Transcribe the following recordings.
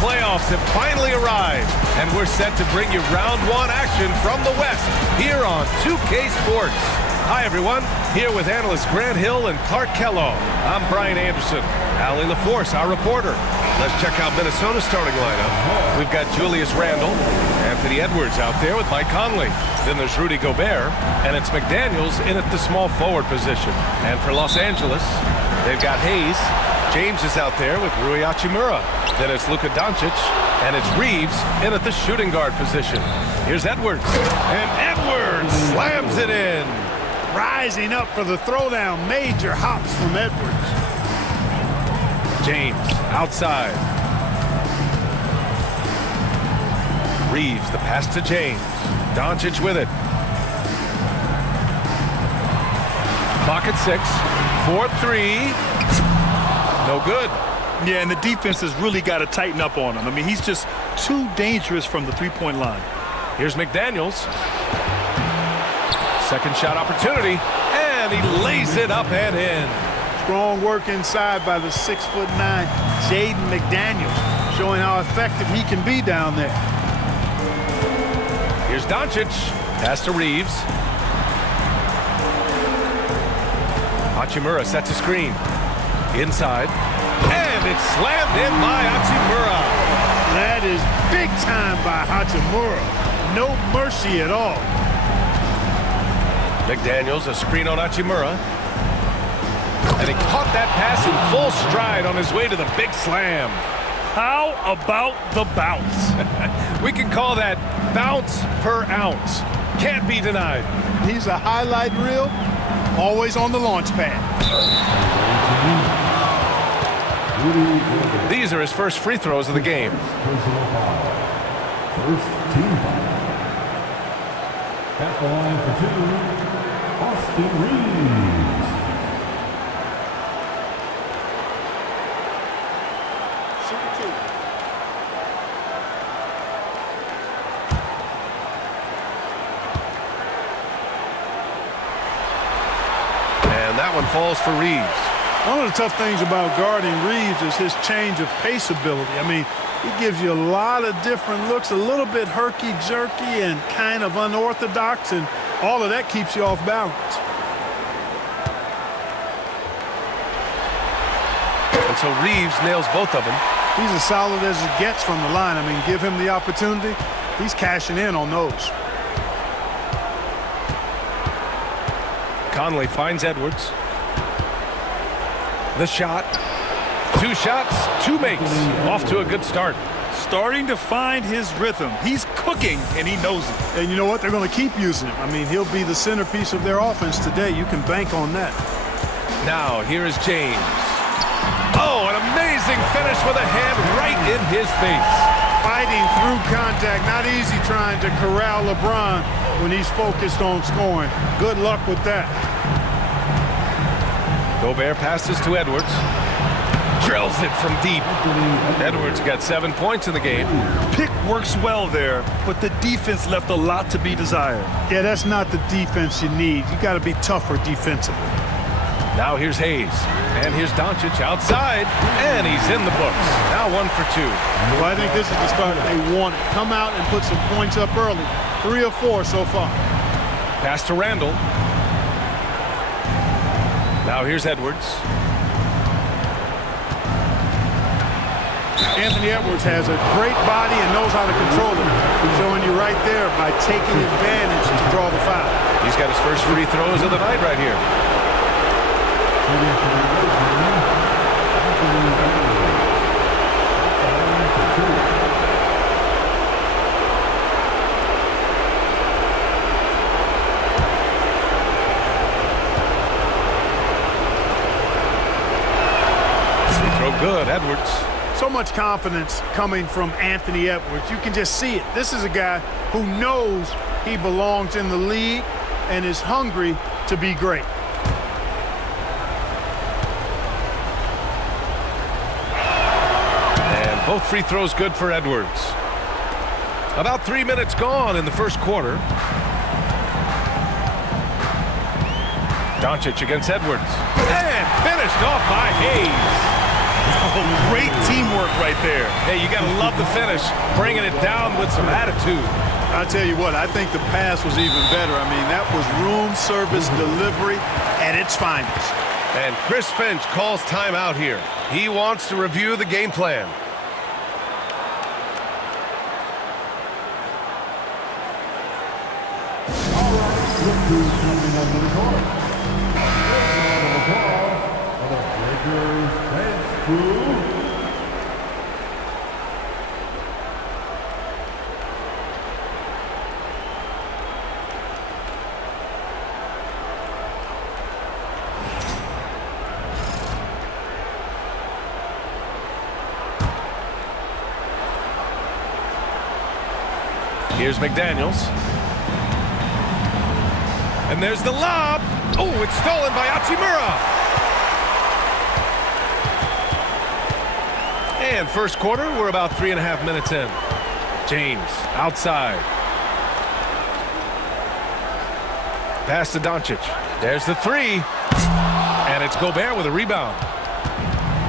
playoffs have finally arrived, and we're set to bring you round one action from the West here on 2K Sports. Hi, everyone. Here with analysts Grant Hill and Clark Kellogg. I'm Brian Anderson. Allie LaForce, our reporter. Let's check out Minnesota's starting lineup. We've got Julius Randle, Anthony Edwards out there with Mike Conley. Then there's Rudy Gobert, and it's McDaniels in at the small forward position. And for Los Angeles, they've got Hayes. James is out there with Rui Hachimura. Then it's Luka Doncic, and it's Reeves in at the shooting guard position. Here's Edwards, and Edwards slams it in. Rising up for the throwdown, major hops from Edwards. James outside. Reeves, the pass to James. Doncic with it. Clock at 6. 4-3. No good. Yeah, and the defense has really got to tighten up on him. I mean, he's just too dangerous from the three-point line. Here's McDaniels. Second shot opportunity, and he lays it up and in. Strong work inside by the 6'9" Jaden McDaniels, showing how effective he can be down there. Here's Doncic. Pass to Reeves. Hachimura sets a screen. Inside. And it's slammed in by Hachimura. That is big time by Hachimura. No mercy at all. McDaniels, a screen on Hachimura. And he caught that pass in full stride on his way to the big slam. How about the bounce? We can call that bounce per ounce. Can't be denied. He's a highlight reel, always on the launch pad. These are his first free throws of the game. First team foul. At the line for 2. Austin Reeves. And that one falls for Reeves. One of the tough things about guarding Reeves is his change of pace ability. I mean, he gives you a lot of different looks, a little bit herky-jerky and kind of unorthodox, and all of that keeps you off balance. And so Reeves nails both of them. He's as solid as it gets from the line. I mean, give him the opportunity, he's cashing in on those. Conley finds Edwards. The shot. 2 shots, 2 makes. Off to a good start. Starting to find his rhythm. He's cooking, and he knows it. And you know what? They're going to keep using him. I mean, he'll be the centerpiece of their offense today. You can bank on that. Now, here is James. Oh, an amazing finish with a hand right in his face. Fighting through contact. Not easy trying to corral LeBron when he's focused on scoring. Good luck with that. Gobert passes to Edwards. Drills it from deep. Edwards got 7 points in the game. Pick works well there, but the defense left a lot to be desired. Yeah, that's not the defense you need. You got to be tougher defensively. Now here's Hayes. And here's Doncic outside. And he's in the books. Now 1 for 2. Well, I think this is the start they wanted. Come out and put some points up early. 3 or 4 so far. Pass to Randle. Now here's Edwards. Anthony Edwards has a great body and knows how to control it. Showing you right there by taking advantage to draw the foul. He's got his first free throws of the night right here. Free throw good, Edwards. So much confidence coming from Anthony Edwards. You can just see it. This is a guy who knows he belongs in the league and is hungry to be great. And both free throws good for Edwards. About 3 minutes gone in the first quarter. Doncic against Edwards. And finished off by Hayes. Oh, great teamwork right there. Hey, you got to love the finish, bringing it down with some attitude. I tell you what, I think the pass was even better. I mean, that was room service delivery at its finest. And Chris Finch calls timeout here. He wants to review the game plan. All right, look who's coming onto the court. On the call for the Lakers bench crew. Here's McDaniels. And there's the lob. Oh, it's stolen by Hachimura. And first quarter, we're about 3.5 minutes in. James, outside. Pass to Doncic. There's the three. And it's Gobert with a rebound.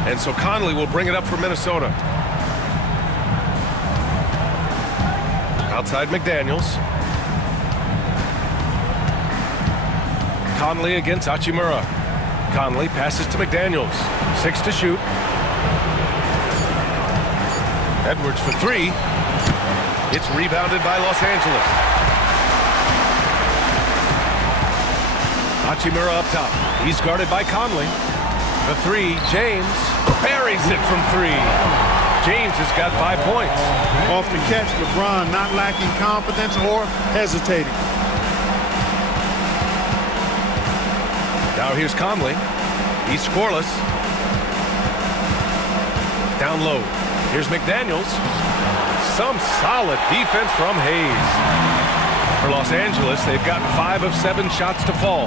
And so Conley will bring it up for Minnesota. Outside McDaniels. Conley against Hachimura. Conley passes to McDaniels. 6 to shoot. Edwards for three. It's rebounded by Los Angeles. Hachimura up top. He's guarded by Conley. The three, James buries it from three. James has got 5 points. Off the catch, LeBron not lacking confidence or hesitating. Now here's Conley. He's scoreless. Down low. Here's McDaniels. Some solid defense from Hayes. For Los Angeles, they've gotten 5 of 7 shots to fall.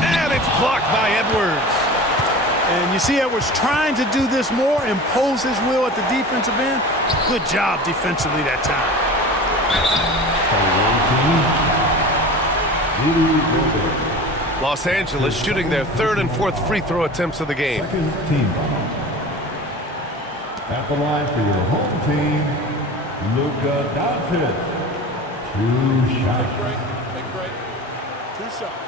And it's blocked by Edwards. And you see Edwards trying to do this more, impose his will at the defensive end. Good job defensively that time. Los Angeles shooting their 3rd and 4th free throw attempts of the game. Second team foul. At the line for your home team, Luka Doncic. 2 shots. Big break. 2 shots.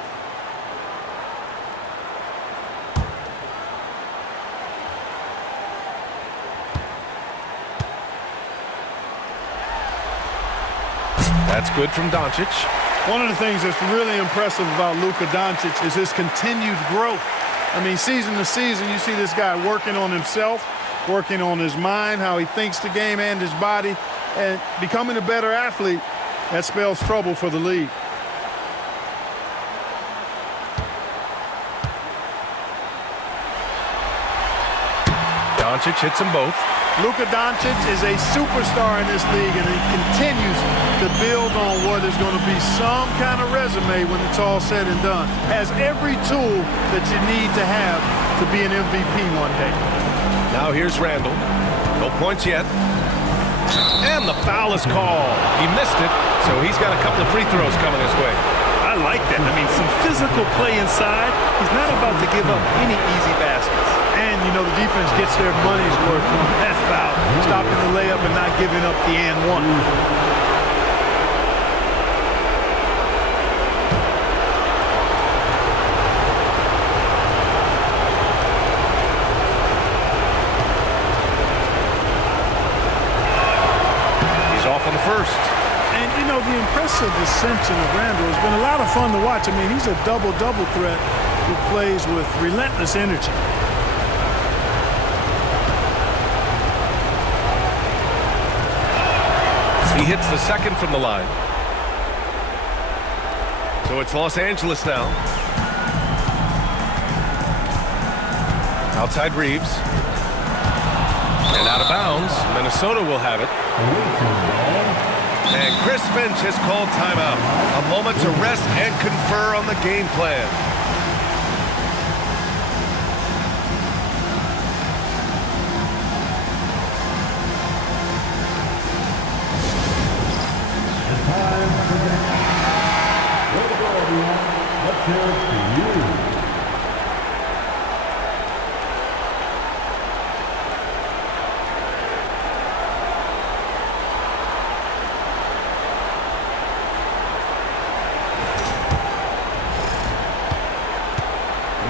That's good from Doncic. One of the things that's really impressive about Luka Doncic is his continued growth. I mean, season to season, you see this guy working on himself, working on his mind, how he thinks the game and his body, and becoming a better athlete. That spells trouble for the league. Doncic hits them both. Luka Doncic is a superstar in this league, and he continues to build on what is going to be some kind of resume when it's all said and done. Has every tool that you need to have to be an MVP one day. Now here's Randall. No points yet. And the foul is called. He missed it, so he's got a couple of free throws coming his way. I like that. I mean, some physical play inside. He's not about to give up any easy baskets. And, you know, the defense gets their money's worth from that foul. Stopping the layup and not giving up the and one. He's off on the first. And, you know, the impressive ascension of Randall has been a lot of fun to watch. I mean, he's a double-double threat who plays with relentless energy. He hits the second from the line. So it's Los Angeles now. Outside Reeves. And out of bounds. Minnesota will have it. And Chris Finch has called timeout. A moment to rest and confer on the game plan.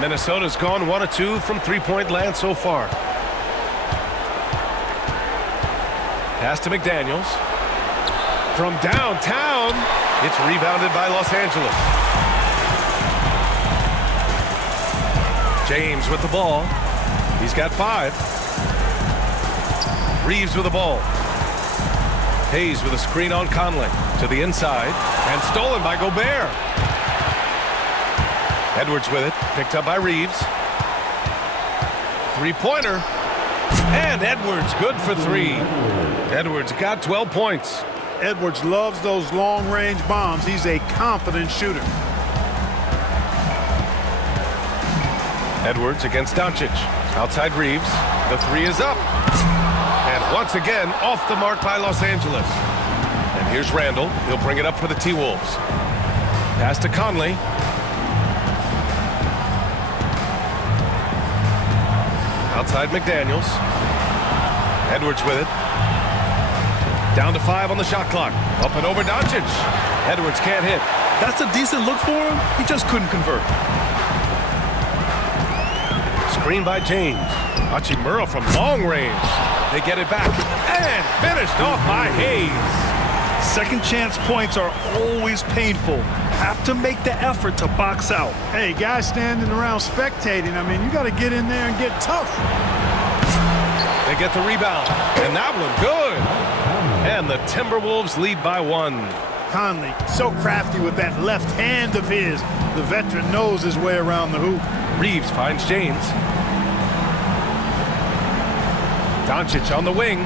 Minnesota's gone 1 of 2 from three-point land so far. Pass to McDaniels. From downtown, it's rebounded by Los Angeles. James with the ball. He's got 5. Reeves with the ball. Hayes with a screen on Conley. To the inside. And stolen by Gobert. Edwards with it. Picked up by Reeves. Three-pointer. And Edwards good for 3. Edwards got 12 points. Edwards loves those long-range bombs. He's a confident shooter. Edwards against Doncic. Outside Reeves. The 3 is up. And once again, off the mark by Los Angeles. And here's Randall. He'll bring it up for the T-Wolves. Pass to Conley. Outside McDaniels. Edwards with it. Down to 5 on the shot clock. Up and over Doncic. Edwards can't hit. That's a decent look for him. He just couldn't convert. Screen by James. Hachimura from long range. They get it back. And finished off by Hayes. Second chance points are always painful. Have to make the effort to box out. Hey, guys standing around spectating, I mean, you got to get in there and get tough. They get the rebound. And that one good. And the Timberwolves lead by 1. Conley, so crafty with that left hand of his. The veteran knows his way around the hoop. Reeves finds James. Doncic on the wing.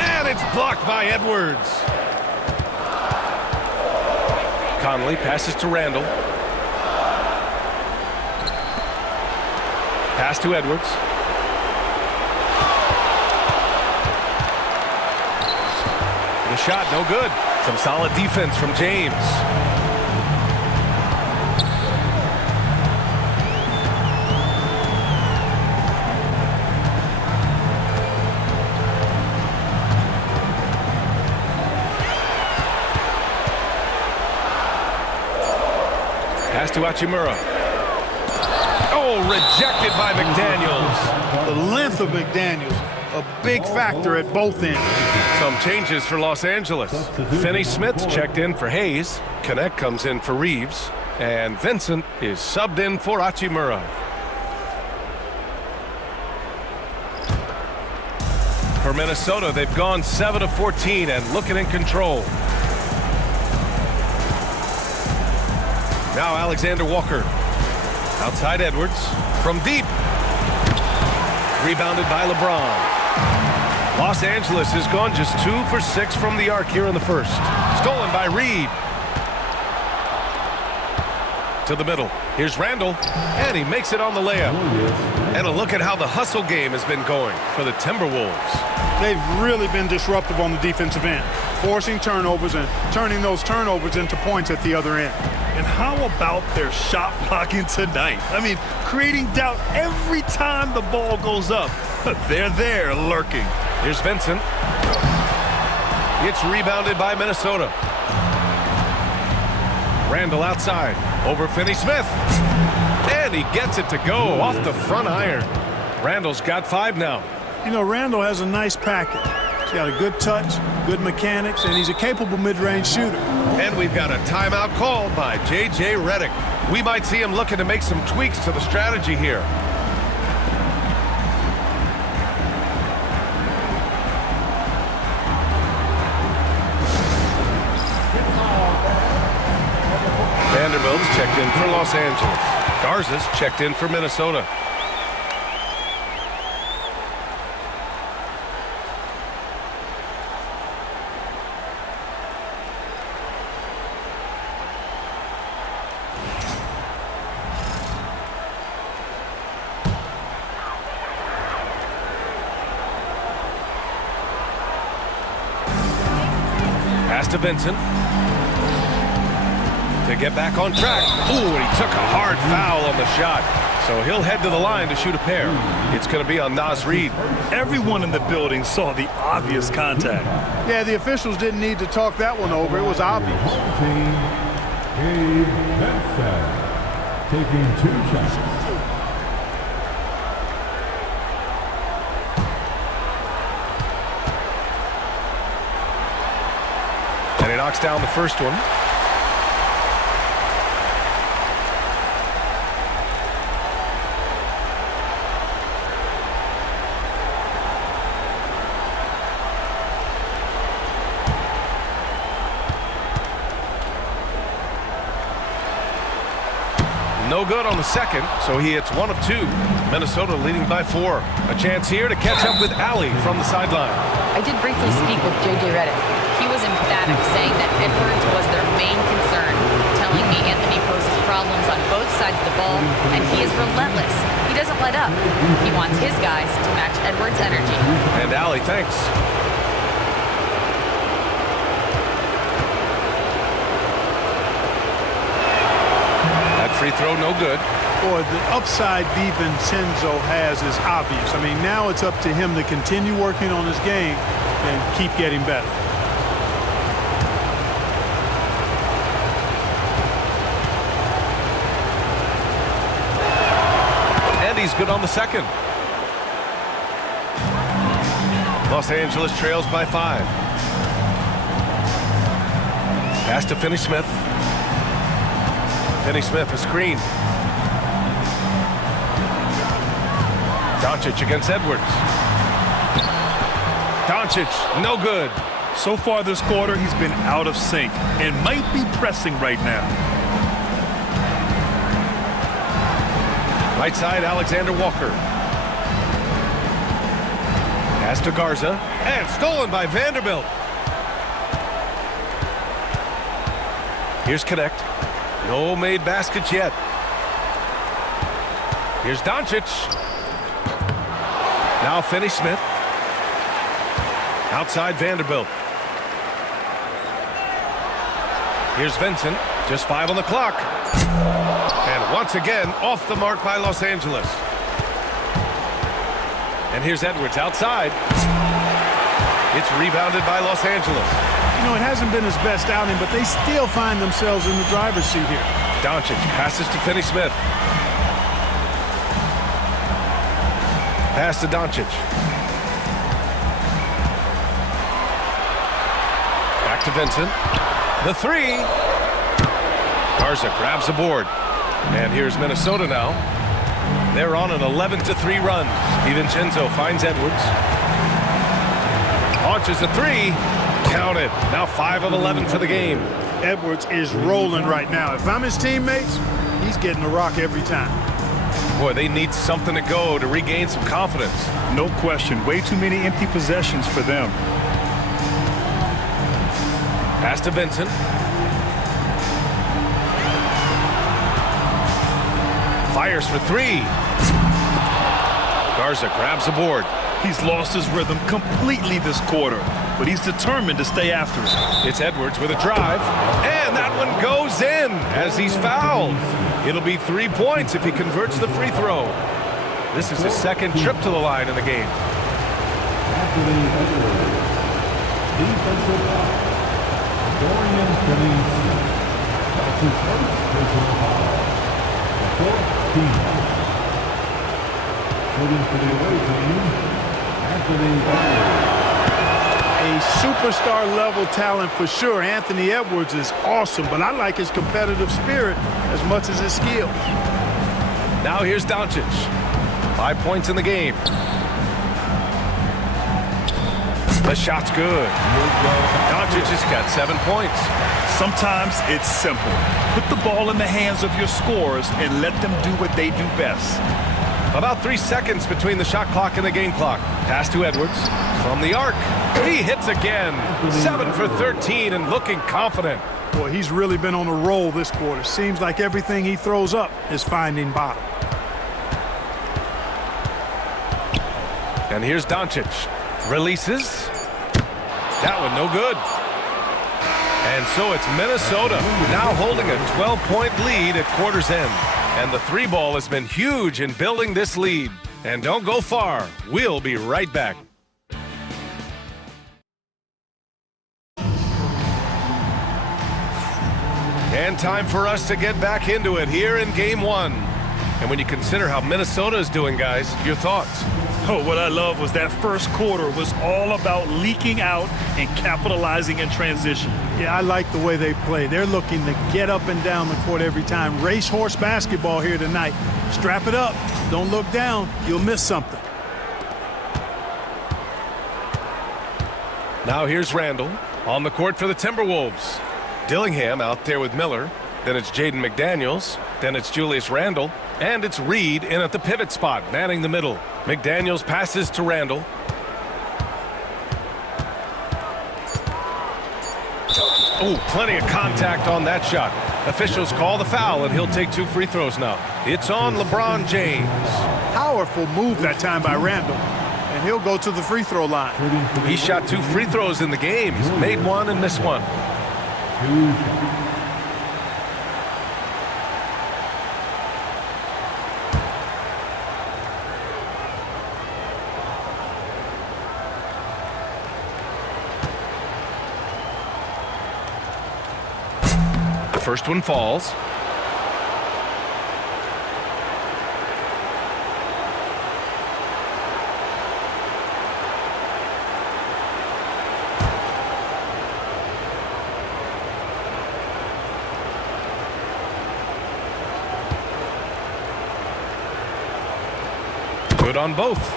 And it's blocked by Edwards. Conley passes to Randall. Pass to Edwards. The shot, no good. Some solid defense from James. Pass to Hachimura. Oh, rejected by McDaniels. The length of McDaniels, a big factor at both ends. Some changes for Los Angeles. Finney Smith's checked in for Hayes. Connect comes in for Reeves. And Vincent is subbed in for Hachimura. For Minnesota, they've gone 7 of 14 and looking in control. Now Alexander Walker. Outside Edwards. From deep. Rebounded by LeBron. Los Angeles has gone just 2 for 6 from the arc here in the first. Stolen by Reed. To the middle. Here's Randall. And he makes it on the layup. And a look at how the hustle game has been going for the Timberwolves. They've really been disruptive on the defensive end, forcing turnovers and turning those turnovers into points at the other end. And how about their shot blocking tonight? I mean, creating doubt every time the ball goes up. They're there lurking. Here's Vincent. It's rebounded by Minnesota. Randall outside. Over Finney Smith. And he gets it to go off the front iron. Randall's got 5 now. You know, Randall has a nice package. He's got a good touch, good mechanics, and he's a capable mid-range shooter. And we've got a timeout called by J.J. Redick. We might see him looking to make some tweaks to the strategy here. Vanderbilt's checked in for Los Angeles. Garza's checked in for Minnesota. Pass to Vincent. To get back on track. Ooh, and he took a hard foul on the shot. So he'll head to the line to shoot a pair. It's going to be on Naz Reid. Everyone in the building saw the obvious contact. Yeah, the officials didn't need to talk that one over. It was obvious. Gabe Vincent, taking 2 shots. And he knocks down the first one. No good on the second, so he hits 1 of 2. Minnesota leading by 4. A chance here to catch up with Allie from the sideline. I did briefly speak with J.J. Redick. He was emphatic, saying that Edwards was their main concern, telling me Anthony poses problems on both sides of the ball, and he is relentless. He doesn't let up. He wants his guys to match Edwards' energy. And Allie thanks. Free throw, no good. Boy, the upside DiVincenzo has is obvious. I mean, now it's up to him to continue working on his game and keep getting better. And he's good on the second. Los Angeles trails by 5. Pass to Finney-Smith. Finney-Smith, a screen. Doncic against Edwards. Doncic, no good. So far this quarter, he's been out of sync and might be pressing right now. Right side, Alexander Walker. Pass to Garza. And stolen by Vanderbilt. Here's Connect. No made baskets yet. Here's Doncic. Now Finney-Smith. Outside Vanderbilt. Here's Vincent. Just 5 on the clock. And once again, off the mark by Los Angeles. And here's Edwards outside. It's rebounded by Los Angeles. You know, it hasn't been his best outing, but they still find themselves in the driver's seat here. Doncic passes to Finney-Smith. Pass to Doncic. Back to Vincent. The 3. Garza grabs the board. And here's Minnesota now. They're on an 11-3 run. DiVincenzo finds Edwards. Launches a 3. Counted. Now 5 of 11 for the game. Edwards is rolling right now. If I'm his teammates, he's getting the rock every time. Boy, they need something to go to regain some confidence. No question. Way too many empty possessions for them. Pass to Vincent. Fires for 3. Garza grabs the board. He's lost his rhythm completely this quarter, but he's determined to stay after it. It's Edwards with a drive, and that one goes in as he's fouled. It'll be 3 points if he converts the free throw. This is his second trip to the line in the game. Anthony Edwards, defensive foul. Dorian Finney-Smith. That's his first personal foul. The 4th team. Shooting for the away team, Anthony Edwards. A superstar level talent for sure. Anthony Edwards is awesome, but I like his competitive spirit as much as his skills. Now here's Doncic. 5 points in the game. The shot's good. Doncic has got 7 points. Sometimes it's simple. Put the ball in the hands of your scorers and let them do what they do best. About 3 seconds between the shot clock and the game clock. Pass to Edwards from the arc. He hits again. 7 for 13 and looking confident. Boy, he's really been on a roll this quarter. Seems like everything he throws up is finding bottom. And here's Doncic. Releases. That one no good. And so it's Minnesota now holding a 12-point lead at quarter's end. And the 3 ball has been huge in building this lead. And don't go far. We'll be right back. And time for us to get back into it here in Game 1. And when you consider how Minnesota is doing, guys, your thoughts? Oh, what I love was that first quarter was all about leaking out and capitalizing in transition. Yeah, I like the way they play. They're looking to get up and down the court every time. Racehorse basketball here tonight. Strap it up. Don't look down. You'll miss something. Now here's Randall on the court for the Timberwolves. Dillingham out there with Miller. Then it's Jaden McDaniels. Then it's Julius Randle. And it's Reed in at the pivot spot, manning the middle. McDaniels passes to Randle. Oh, plenty of contact on that shot. Officials call the foul, and he'll take 2 free throws now. It's on LeBron James. Powerful move that time by Randall. And he'll go to the free throw line. He shot 2 free throws in the game. He's made 1 and missed 1. The first one falls. Good on both.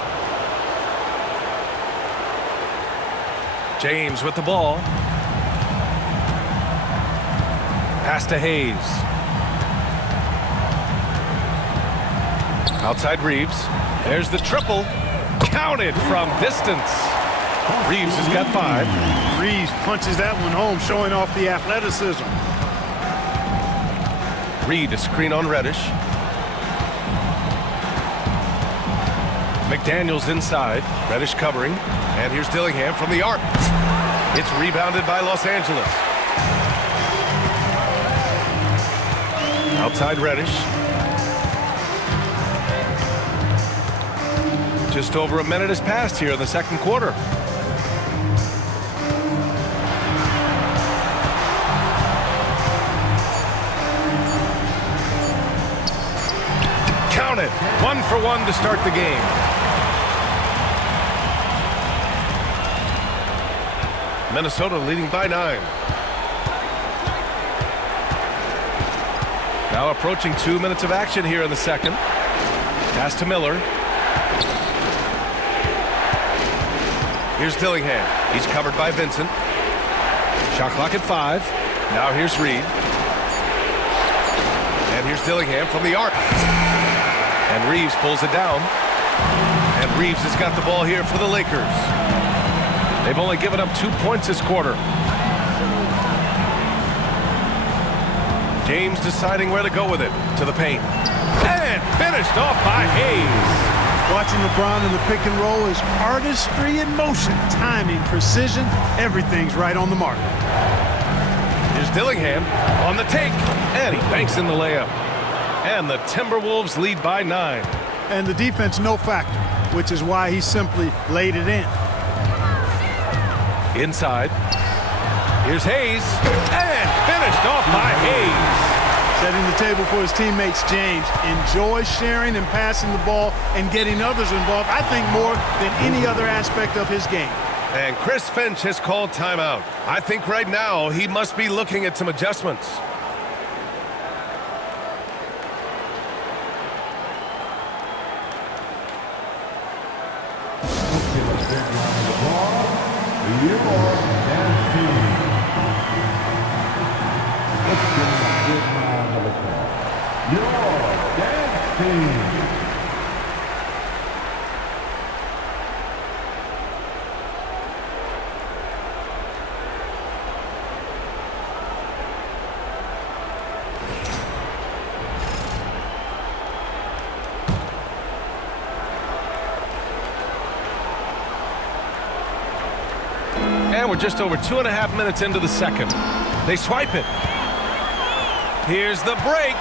James with the ball. Pass to Hayes. Outside Reeves. There's the triple. Counted from distance. Reeves has got 5. Reeves punches that one home, showing off the athleticism. Reed, a screen on Reddish. McDaniels inside. Reddish covering. And here's Dillingham from the arc. It's rebounded by Los Angeles. Outside Reddish. Just over a minute has passed here in the second quarter. Count it. 1 for 1 to start the game. Minnesota leading by 9. Now approaching 2 minutes of action here in the second. Pass to Miller. Here's Dillingham. He's covered by Vincent. Shot clock at 5. Now here's Reed. And here's Dillingham from the arc. And Reeves pulls it down. And Reeves has got the ball here for the Lakers. They've only given up 2 points this quarter. James deciding where to go with it. To the paint. And finished off by Hayes. Watching LeBron in the pick and roll is artistry in motion. Timing, precision, everything's right on the mark. Here's Dillingham on the take. And he banks in the layup. And the Timberwolves lead by 9. And the defense no factor, which is why he simply laid it in. Inside. Here's Hayes. And finished off by Hayes. Setting the table for his teammates, James enjoys sharing and passing the ball and getting others involved, I think, more than any other aspect of his game. And Chris Finch has called timeout. I think right now he must be looking at some adjustments. And we're just over 2.5 minutes into the second. They swipe it. Here's the break.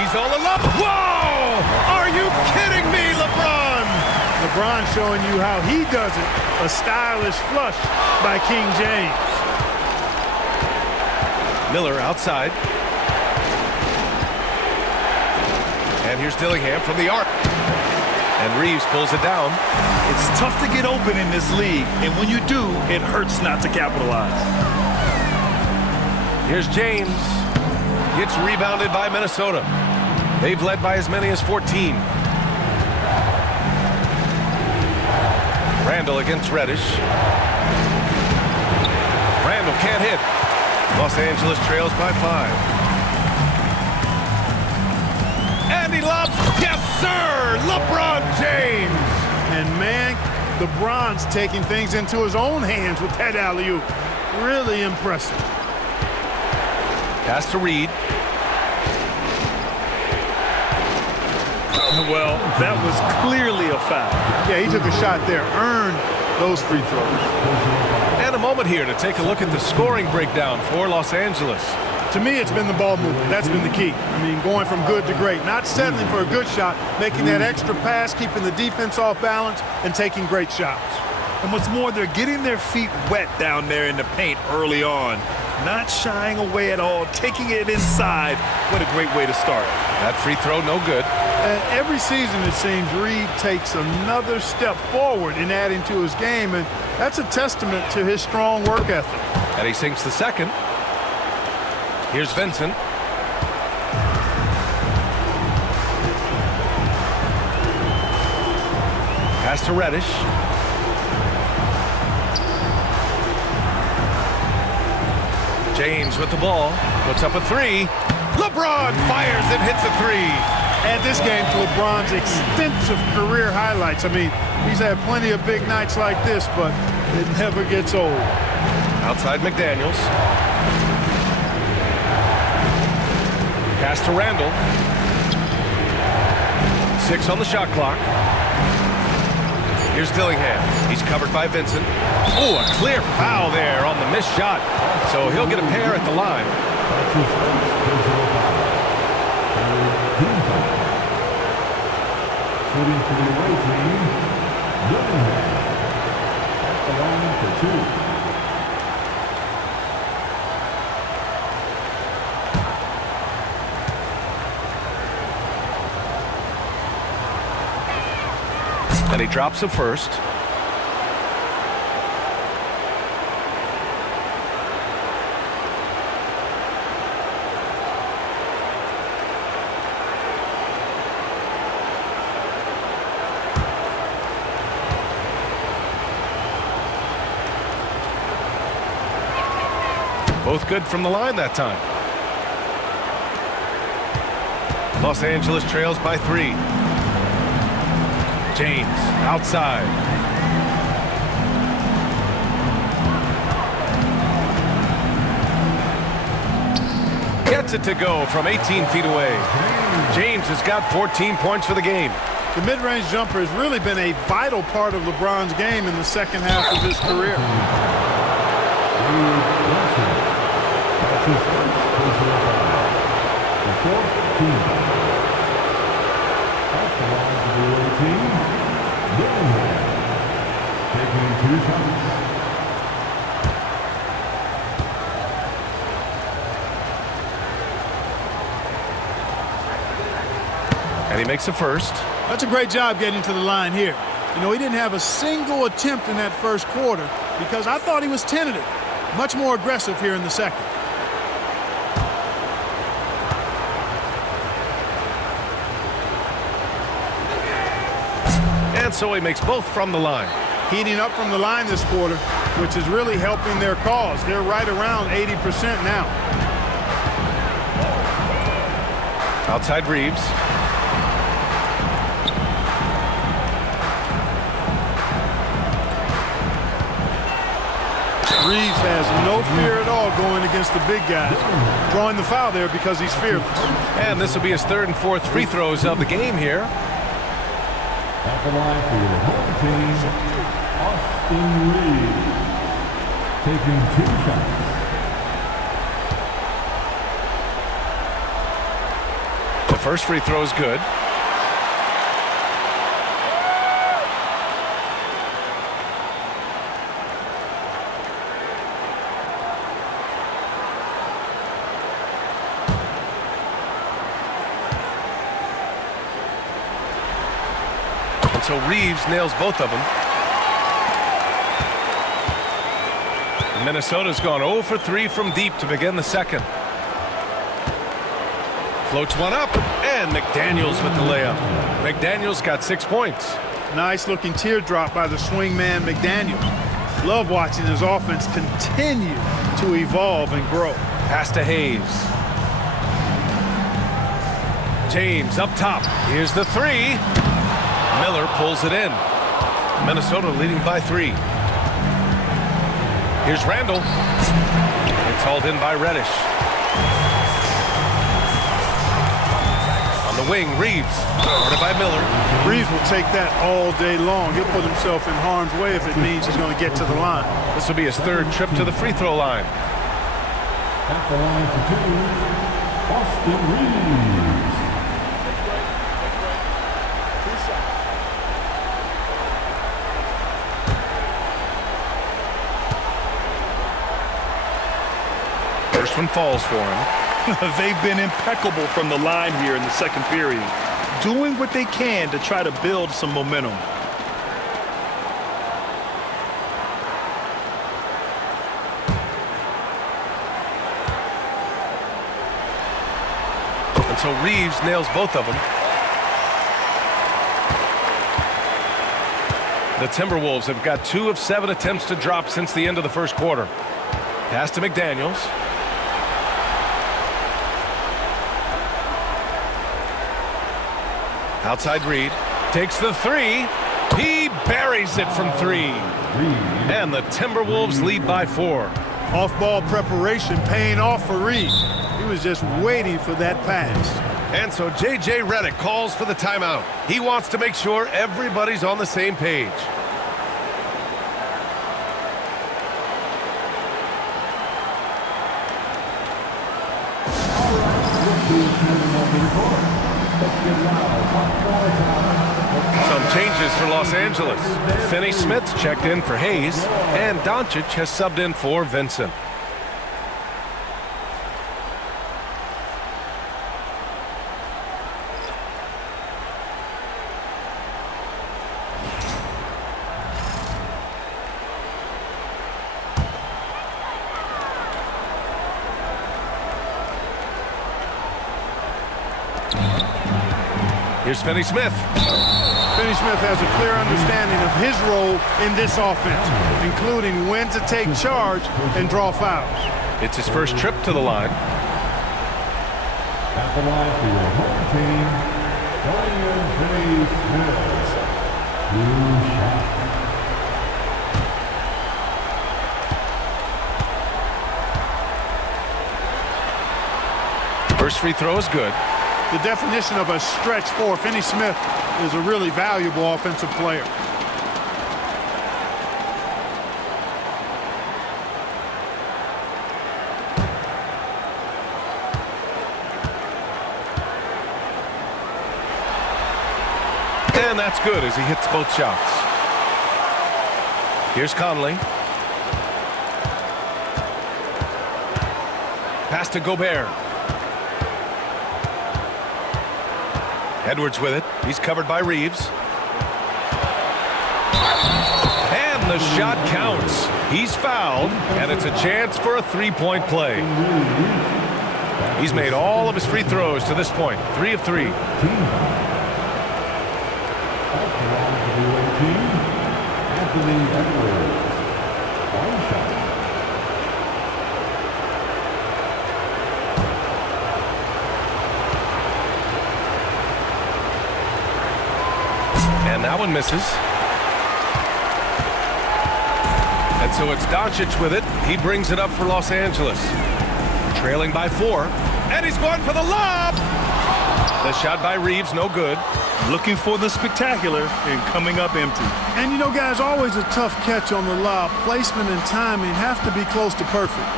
He's all alone. Whoa! Are you kidding me, LeBron? LeBron showing you how he does it. A stylish flush by King James. Miller outside. And here's Dillingham from the arc. And Reeves pulls it down. It's tough to get open in this league, and when you do, it hurts not to capitalize. Here's James. Gets rebounded by Minnesota. They've led by as many as 14. Randall against Reddish. Randall can't hit. Los Angeles trails by 5. And he lobs. Yes, sir! LeBron James! And man, LeBron's taking things into his own hands with that alley-oop. Really impressive. Pass to Reed. Well, that was clearly a foul. Yeah, he took a shot there, earned those free throws. And a moment here to take a look at the scoring breakdown for Los Angeles. To me, it's been the ball movement. That's been the key. I mean, going from good to great. Not settling for a good shot, making that extra pass, keeping the defense off balance, and taking great shots. And what's more, they're getting their feet wet down there in the paint early on. Not shying away at all, taking it inside. What a great way to start. That free throw, no good. And every season, it seems, Reed takes another step forward in adding to his game, and that's a testament to his strong work ethic. And he sinks the second. Here's Vincent. Pass to Reddish. James with the ball. Puts up a 3. LeBron fires and hits a 3. Add this game to LeBron's extensive career highlights. I mean, he's had plenty of big nights like this, but it never gets old. Outside McDaniels. Pass to Randall. 6 on the shot clock. Here's Dillingham. He's covered by Vincent. Oh, a clear foul there on the missed shot. So he'll get a pair at the line. Shooting for the away team, Dillingham. At the line for 2. And he drops it first. Both good from the line that time. Los Angeles trails by 3. James outside. Gets it to go from 18 feet away. James has got 14 points for the game. The mid-range jumper has really been a vital part of LeBron's game in the second half of his career. That's his first personal foul. The 4th team. At the line for the away team, Dillingham. Taking 2 shots. And he makes the first. That's a great job getting to the line here. You know, he didn't have a single attempt in that first quarter because I thought he was tentative. Much more aggressive here in the second. And so he makes both from the line. Heating up from the line this quarter, which is really helping their cause. They're right around 80% now. Outside Reeves. Reeves has no fear at all going against the big guys. Drawing the foul there because he's fearless. And this will be his 3rd and 4th free throws of the game here. At the line for your home team, Austin Reeves. Taking 2 shots. The first free throw is good. And so Reeves nails both of them. Minnesota's gone 0 for 3 from deep to begin the second. Floats one up, and McDaniels with the layup. McDaniels got 6 points. Nice looking teardrop by the swing man McDaniels. Love watching his offense continue to evolve and grow. Pass to Hayes. James up top. Here's the three. Miller pulls it in. Minnesota leading by 3. Here's Randall. It's hauled in by Reddish. On the wing, Reeves. Guarded by Miller. Reeves will take that all day long. He'll put himself in harm's way if it means he's going to get to the line. This will be his 3rd trip to the free throw line. At the line for 2, Austin Reeves. First one falls for him. They've been impeccable from the line here in the second period, doing what they can to try to build some momentum. And so Reeves nails both of them. The Timberwolves have got 2 of 7 attempts to drop since the end of the first quarter. Pass to McDaniels. Outside Reed. Takes the 3. He buries it from 3. And the Timberwolves lead by 4. Off-ball preparation paying off for Reed. He was just waiting for that pass. And so J.J. Redick calls for the timeout. He wants to make sure everybody's on the same page. Some changes for Los Angeles. Finney Smith's checked in for Hayes, and Doncic has subbed in for Vincent. Here's Finney Smith. Finney Smith has a clear understanding of his role in this offense, including when to take charge and draw fouls. It's his first trip to the line. At the line for your home team, Dorian Finney-Smith. 2 shots. First free throw is good. The definition of a stretch 4, Finney Smith is a really valuable offensive player. And that's good as he hits both shots. Here's Conley. Pass to Gobert. Edwards with it. He's covered by Reeves. And the shot counts. He's fouled, and it's a chance for a 3-point play. He's made all of his free throws to this point. 3 of 3. Anthony Edwards. 1 shot. And that one misses. And so it's Doncic with it. He brings it up for Los Angeles. Trailing by 4. And he's going for the lob. The shot by Reeves, no good. Looking for the spectacular and coming up empty. And you know, guys, always a tough catch on the lob. Placement and timing have to be close to perfect.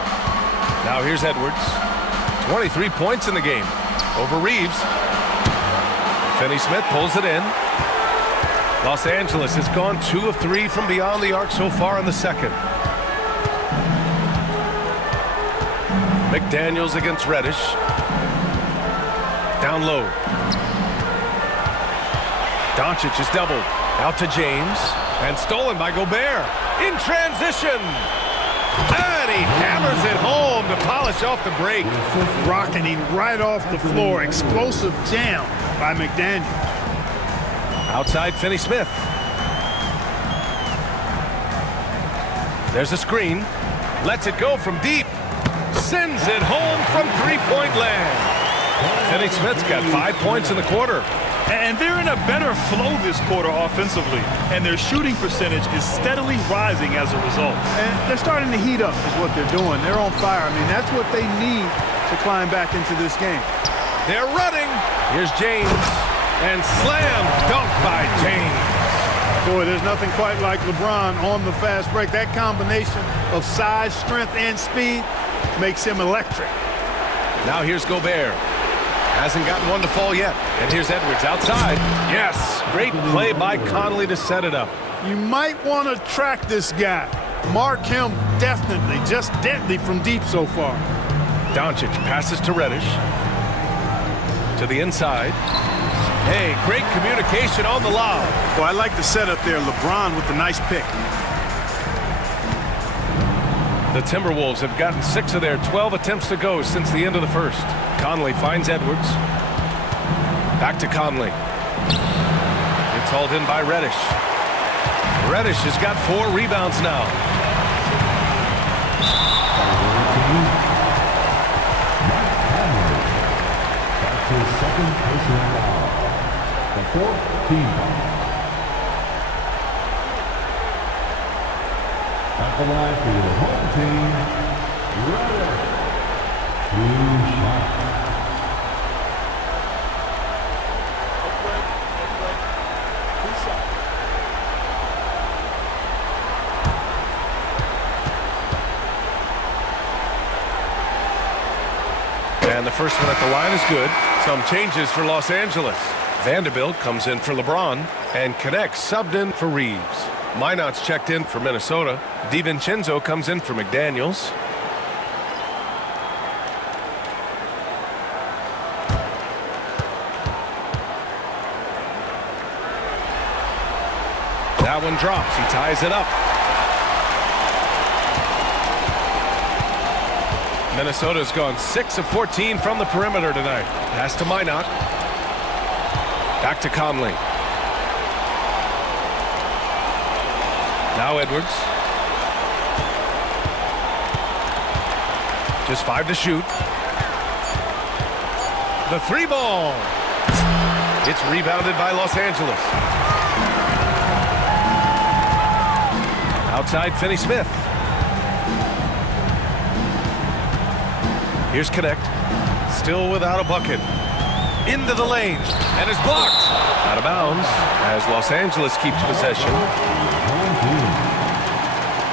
Now here's Edwards. 23 points in the game over Reeves. Finney Smith pulls it in. Los Angeles has gone 2 of 3 from beyond the arc so far in the second. McDaniels against Reddish. Down low. Doncic is doubled, Out to James. And stolen by Gobert. In transition. And he hammers it home to polish off the break. Rocketing right off the floor. Explosive jam by McDaniels. Outside Finney-Smith. There's a screen. Lets it go from deep. Sends it home from three-point land. Finney-Smith's got 5 points in the quarter. And they're in a better flow this quarter offensively. And their shooting percentage is steadily rising as a result. And they're starting to heat up is what they're doing. They're on fire. I mean, that's what they need to climb back into this game. They're running. Here's James. And slam dunk by James. Boy, there's nothing quite like LeBron on the fast break. That combination of size, strength, and speed makes him electric. Now here's Gobert. Hasn't gotten one to fall yet. And here's Edwards outside. Yes, great play by Conley to set it up. You might want to track this guy. Mark him definitely, just deadly from deep so far. Doncic passes to Reddish. To the inside. Hey, great communication on the lob. Well, I like the setup there. LeBron with the nice pick. The Timberwolves have gotten 6 of their 12 attempts to go since the end of the first. Conley finds Edwards. Back to Conley. It's hauled in by Reddish. Reddish has got 4 rebounds now. That's his second personal foul. The 4th team foul. At the line for your home team, Reddish. 2 shots. And the first one at the line is good. Some changes for Los Angeles. Vanderbilt comes in for LeBron and connects subbed in for Reeves. Minot's checked in for Minnesota. DiVincenzo comes in for McDaniels. That one drops. He ties it up. Minnesota's gone 6 of 14 from the perimeter tonight. Pass to Minot. Back to Conley. Now Edwards. Just 5 to shoot. The 3 ball. It's rebounded by Los Angeles. Outside Finney-Smith. Here's Connect. Still without a bucket. Into the lane. And is blocked. Out of bounds as Los Angeles keeps possession.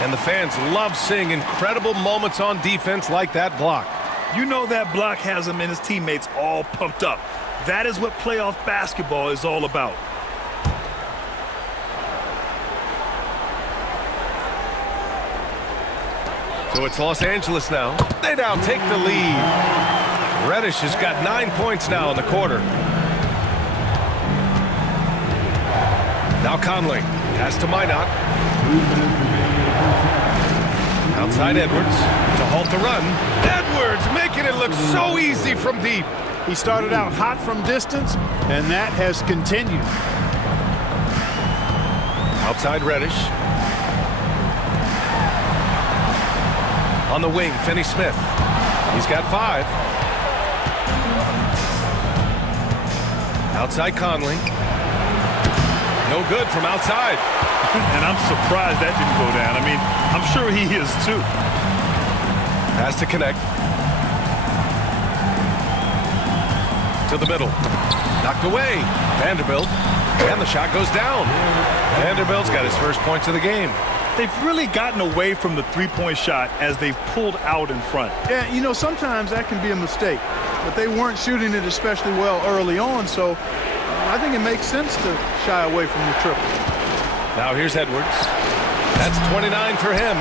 And the fans love seeing incredible moments on defense like that block. You know that block has him and his teammates all pumped up. That is what playoff basketball is all about. So it's Los Angeles now. They now take the lead. Reddish has got 9 points now in the quarter. Now Conley has to Minot. Outside Edwards to halt the run. Edwards making it look so easy from deep. He started out hot from distance, and that has continued. Outside Reddish. On the wing, Finney-Smith. He's got 5. Outside Conley. No good from outside. And I'm surprised that didn't go down. I mean, I'm sure he is too. Has to connect. To the middle. Knocked away. Vanderbilt. And the shot goes down. Vanderbilt's got his first points of the game. They've really gotten away from the three-point shot as they've pulled out in front. Yeah, you know, sometimes that can be a mistake. But they weren't shooting it especially well early on, so I think it makes sense to shy away from the triple. Now here's Edwards. That's 29 for him.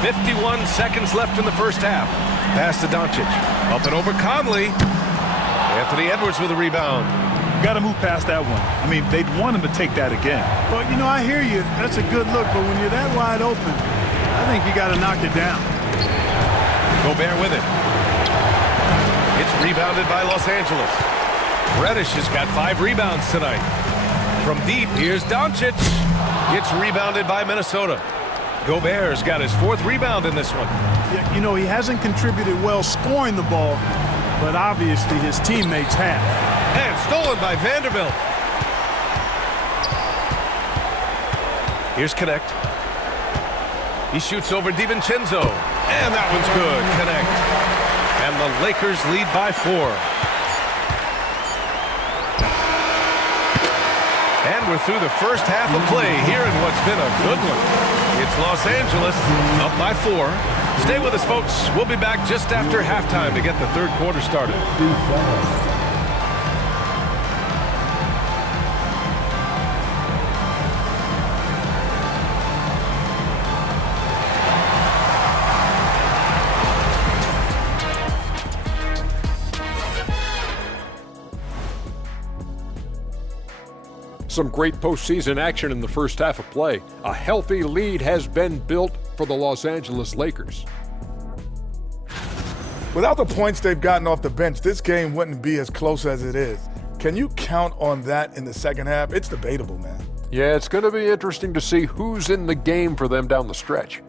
51 seconds left in the first half. Pass to Doncic. Up and over Conley. Anthony Edwards with a rebound. Got to move past that one. I mean, they'd want him to take that again. Well, you know, I hear you. That's a good look, but when you're that wide open, I think you got to knock it down. Gobert with it. It's rebounded by Los Angeles. Reddish has got 5 rebounds tonight. From deep, here's Doncic. It's rebounded by Minnesota. Gobert's got his 4th rebound in this one. Yeah, you know, he hasn't contributed well scoring the ball, but obviously his teammates have. And stolen by Vanderbilt. Here's Connect. He shoots over DiVincenzo. And that one's good. Connect. And the Lakers lead by 4. And we're through the first half of play here in what's been a good one. It's Los Angeles up by 4. Stay with us, folks. We'll be back just after halftime to get the third quarter started. Some great postseason action in the first half of play. A healthy lead has been built for the Los Angeles Lakers. Without the points they've gotten off the bench, this game wouldn't be as close as it is. Can you count on that in the second half? It's debatable, man. Yeah, it's going to be interesting to see who's in the game for them down the stretch.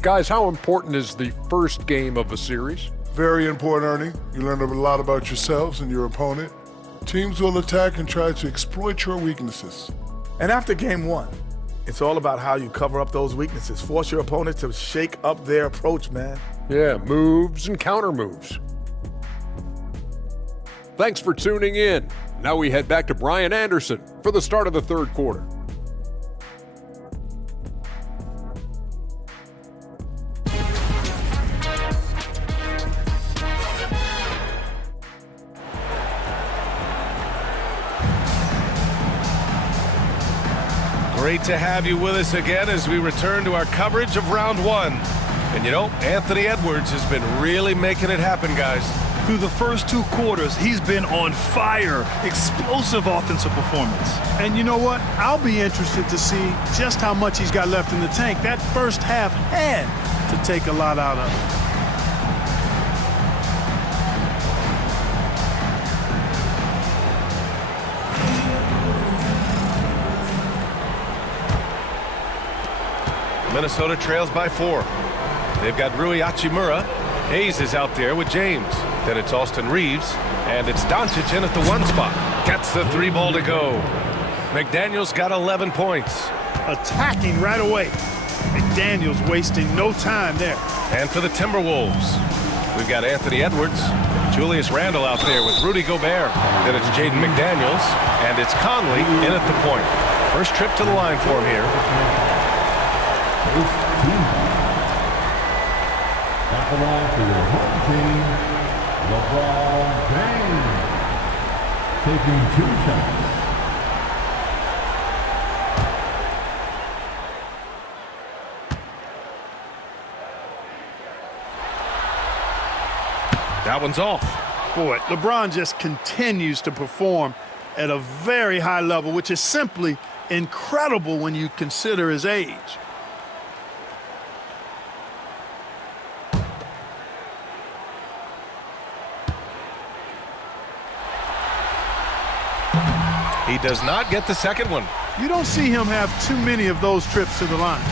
Guys, how important is the first game of a series? Very important, Ernie. You learn a lot about yourselves and your opponent. Teams will attack and try to exploit your weaknesses. And after game 1, it's all about how you cover up those weaknesses. Force your opponent to shake up their approach, man. Yeah, moves and counter moves. Thanks for tuning in. Now we head back to Brian Anderson for the start of the third quarter. Great to have you with us again as we return to our coverage of round 1. And you know, Anthony Edwards has been really making it happen, guys. Through the first 2 quarters, he's been on fire. Explosive offensive performance. And you know what? I'll be interested to see just how much he's got left in the tank. That first half had to take a lot out of it. Minnesota trails by 4. They've got Rui Hachimura. Hayes is out there with James. Then it's Austin Reeves. And it's Doncic in at the 1 spot. Gets the 3 ball to go. McDaniels got 11 points. Attacking right away. McDaniels wasting no time there. And for the Timberwolves, we've got Anthony Edwards, Julius Randle out there with Rudy Gobert. Then it's Jaden McDaniels. And it's Conley in at the point. First trip to the line for him here. At the line for your home team, LeBron James, taking 2 shots. That one's off. Boy, LeBron just continues to perform at a very high level, which is simply incredible when you consider his age. He does not get the second one. You don't see him have too many of those trips to the line.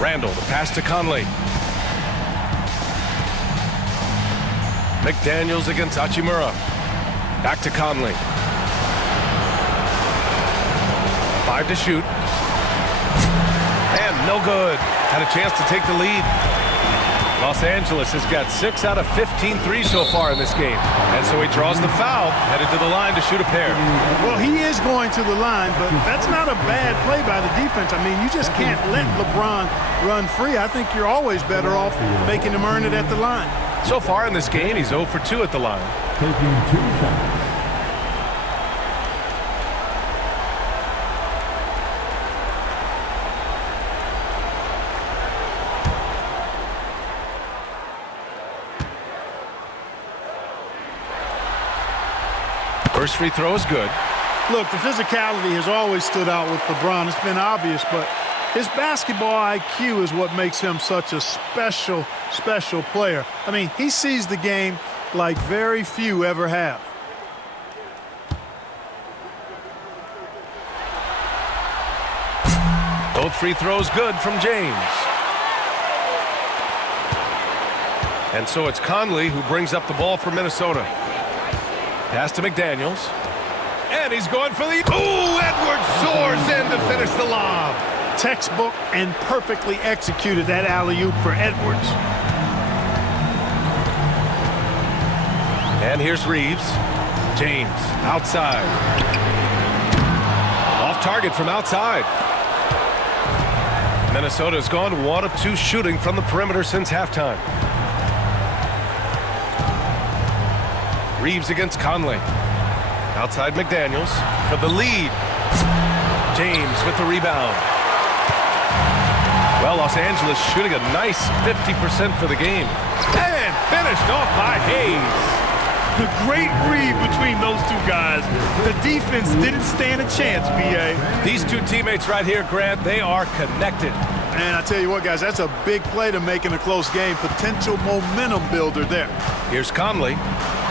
Randle, the pass to Conley. McDaniels against Hachimura. Back to Conley. 5 to shoot. And no good. Had a chance to take the lead. Los Angeles has got 6 out of 15 threes so far in this game. And so he draws the foul, headed to the line to shoot a pair. Well, he is going to the line, but that's not a bad play by the defense. I mean, you just can't let LeBron run free. I think you're always better off making him earn it at the line. So far in this game, he's 0 for 2 at the line. Taking 2 shots. First free throw is good. Look, the physicality has always stood out with LeBron. It's been obvious, but his basketball IQ is what makes him such a special, special player. I mean, he sees the game like very few ever have. Both free throws good from James. And so it's Conley who brings up the ball for Minnesota. Pass to McDaniels. And he's going for the... Ooh, Edwards soars in to finish the lob. Textbook and perfectly executed that alley-oop for Edwards. And here's Reeves. James outside. Off target from outside. Minnesota's gone 1 of 2 shooting from the perimeter since halftime. Reeves against Conley. Outside McDaniels for the lead. James with the rebound. Well, Los Angeles shooting a nice 50% for the game. And finished off by Hayes. The great read between those two guys. The defense didn't stand a chance, B.A. These two teammates right here, Grant, they are connected. And I tell you what, guys, that's a big play to make in a close game. Potential momentum builder there. Here's Conley.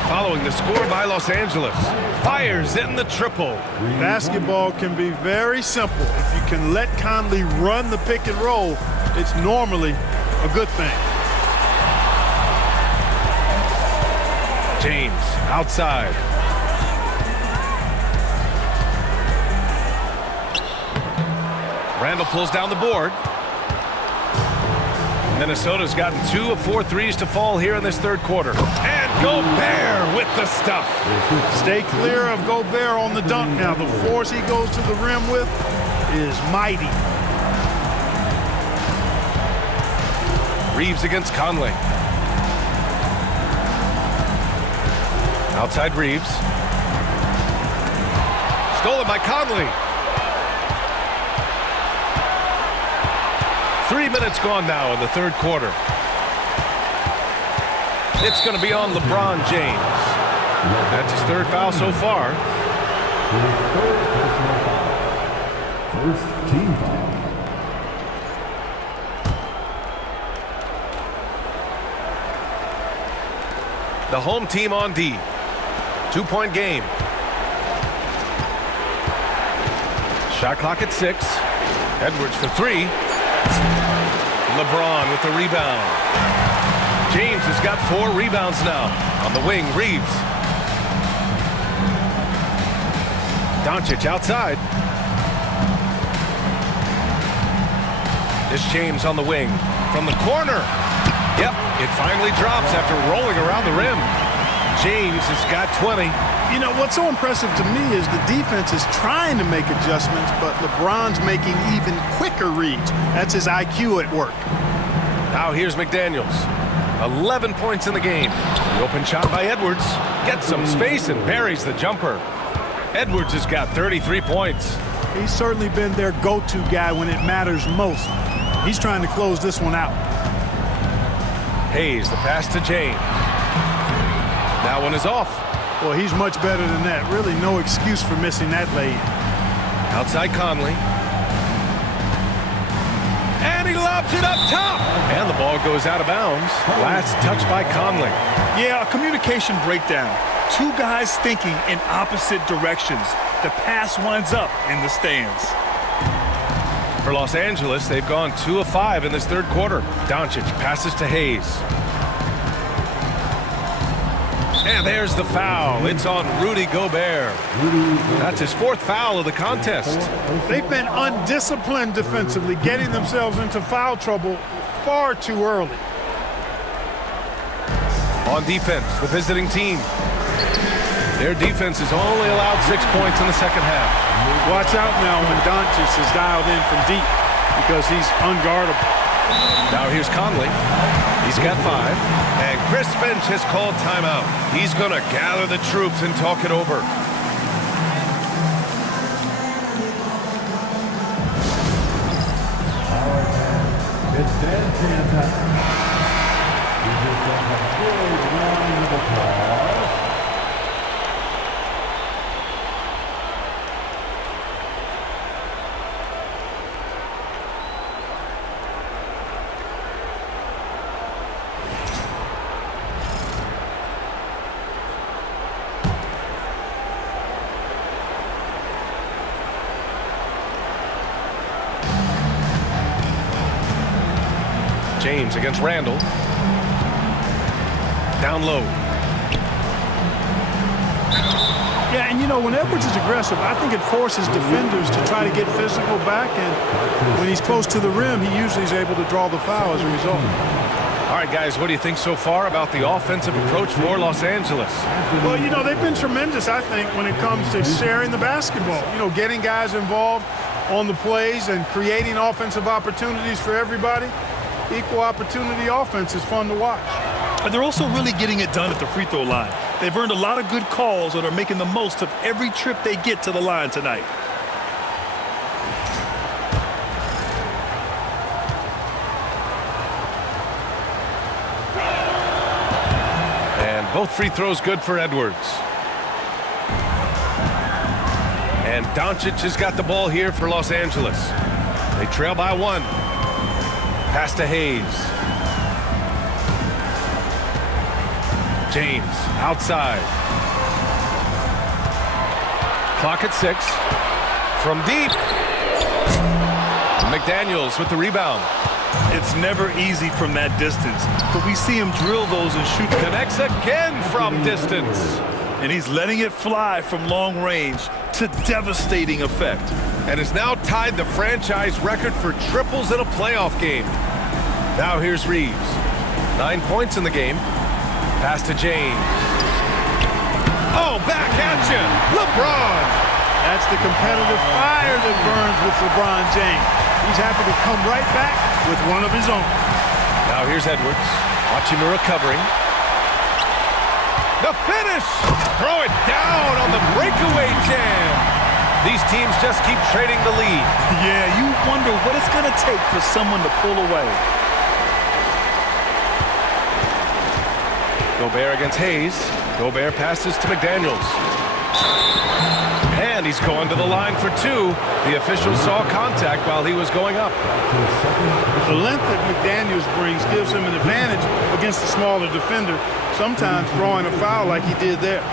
Following the score by Los Angeles. Fires in the triple. Basketball can be very simple. If you can let Conley run the pick and roll, it's normally a good thing. James outside. Randall pulls down the board. Minnesota's gotten 2 of 4 threes to fall here in this third quarter. And Gobert with the stuff. Stay clear of Gobert on the dunk now. The force he goes to the rim with is mighty. Reeves against Conley. Outside Reeves. Stolen by Conley. 3 minutes gone now in the third quarter. It's going to be on LeBron James. That's his 3rd foul so far. First team foul. The home team on D. 2-point game. Shot clock at 6. Edwards for 3. LeBron with the rebound. James has got 4 rebounds now. On the wing, Reeves. Doncic outside. This James on the wing. From the corner. Yep, it finally drops after rolling around the rim. James has got 20. You know, what's so impressive to me is the defense is trying to make adjustments, but LeBron's making even quicker reads. That's his IQ at work. Now here's McDaniels. 11 points in the game. The open shot by Edwards. Gets some space and buries the jumper. Edwards has got 33 points. He's certainly been their go-to guy when it matters most. He's trying to close this one out. Hayes, the pass to James. That one is off. Well, he's much better than that. Really no excuse for missing that lay-in. Outside Conley. And he lobs it up top. And the ball goes out of bounds. Last touch by Conley. Yeah, a communication breakdown. 2 guys thinking in opposite directions. The pass winds up in the stands. For Los Angeles, they've gone 2 of 5 in this third quarter. Doncic passes to Hayes. And there's the foul. It's on Rudy Gobert. That's his 4th foul of the contest. They've been undisciplined defensively, getting themselves into foul trouble far too early. On defense, the visiting team. Their defense has only allowed 6 points in the second half. Watch out now when Doncic is dialed in from deep because he's unguardable. Now here's Conley. He's got 5. And Chris Finch has called timeout. He's going to gather the troops and talk it over. It's dancing time. We just have a big round of applause. James against Randall. Down low. Yeah, and you know, when Edwards is aggressive, I think it forces defenders to try to get physical back, and when he's close to the rim, he usually is able to draw the foul as a result. All right, guys, what do you think so far about the offensive approach for Los Angeles? Well, you know, they've been tremendous, I think, when it comes to sharing the basketball. You know, getting guys involved on the plays and creating offensive opportunities for everybody. Equal opportunity offense is fun to watch. And they're also really getting it done at the free throw line. They've earned a lot of good calls and are making the most of every trip they get to the line tonight. And both free throws good for Edwards. And Doncic has got the ball here for Los Angeles. They trail by 1. Pass to Hayes. James outside. Clock at 6. From deep. McDaniels with the rebound. It's never easy from that distance, but we see him drill those and shoot. Connects again from distance. And he's letting it fly from long range to devastating effect. And has now tied the franchise record for triples in a playoff game. Now here's Reeves. 9 points in the game. Pass to James. Oh, back at you, LeBron. That's the competitive fire that burns with LeBron James. He's happy to come right back with one of his own. Now here's Edwards. Hachimura covering. The finish! Throw it down on the breakaway jam. These teams just keep trading the lead. Yeah, you wonder what it's going to take for someone to pull away. Gobert against Hayes. Gobert passes to McDaniels. And he's going to the line for 2. The official saw contact while he was going up. The length that McDaniels brings gives him an advantage against the smaller defender, sometimes drawing a foul like he did there.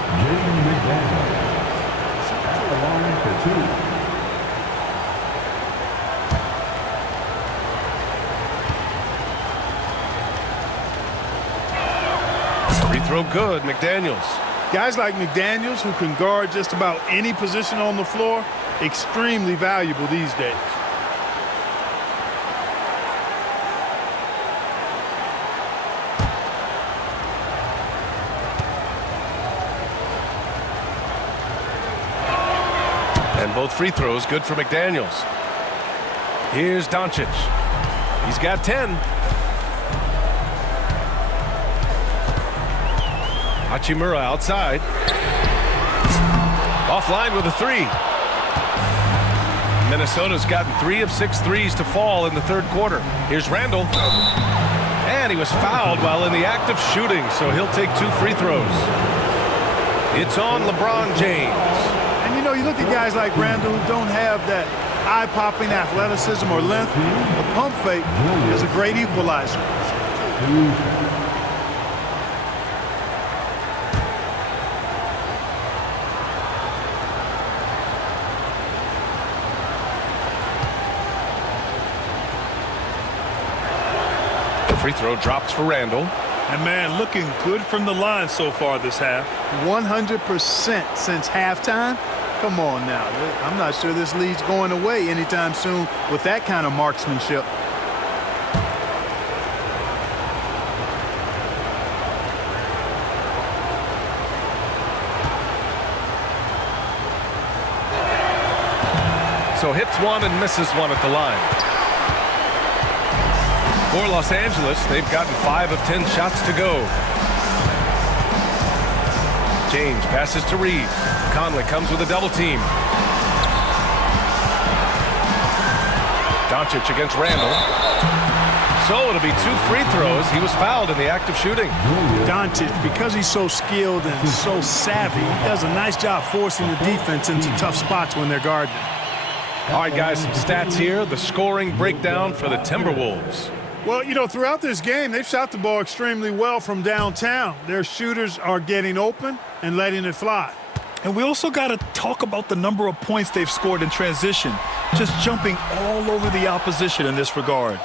Free throw good, McDaniels. Guys like McDaniels, who can guard just about any position on the floor, extremely valuable these days. And both free throws good for McDaniels. Here's Doncic. He's got 10. Hachimura outside. Offline with a 3. Minnesota's gotten 3 of 6 threes to fall in the third quarter. Here's Randall. And he was fouled while in the act of shooting, so he'll take 2 free throws. It's on LeBron James. And you know, you look at guys like Randall who don't have that eye-popping athleticism or length. The pump fake is a great equalizer. Free throw drops for Randall. And man, looking good from the line so far this half. 100% since halftime. Come on now. I'm not sure this lead's going away anytime soon with that kind of marksmanship. So hits 1 and misses 1 at the line. For Los Angeles, they've gotten 5 of 10 shots to go. James passes to Reeves. Conley comes with a double team. Doncic against Randall. So it'll be 2 free throws. He was fouled in the act of shooting. Doncic, because he's so skilled and so savvy, he does a nice job forcing the defense into tough spots when they're guarding. All right, guys, some stats here. The scoring breakdown for the Timberwolves. Well, you know, throughout this game, they've shot the ball extremely well from downtown. Their shooters are getting open and letting it fly. And we also got to talk about the number of points they've scored in transition, just jumping all over the opposition in this regard.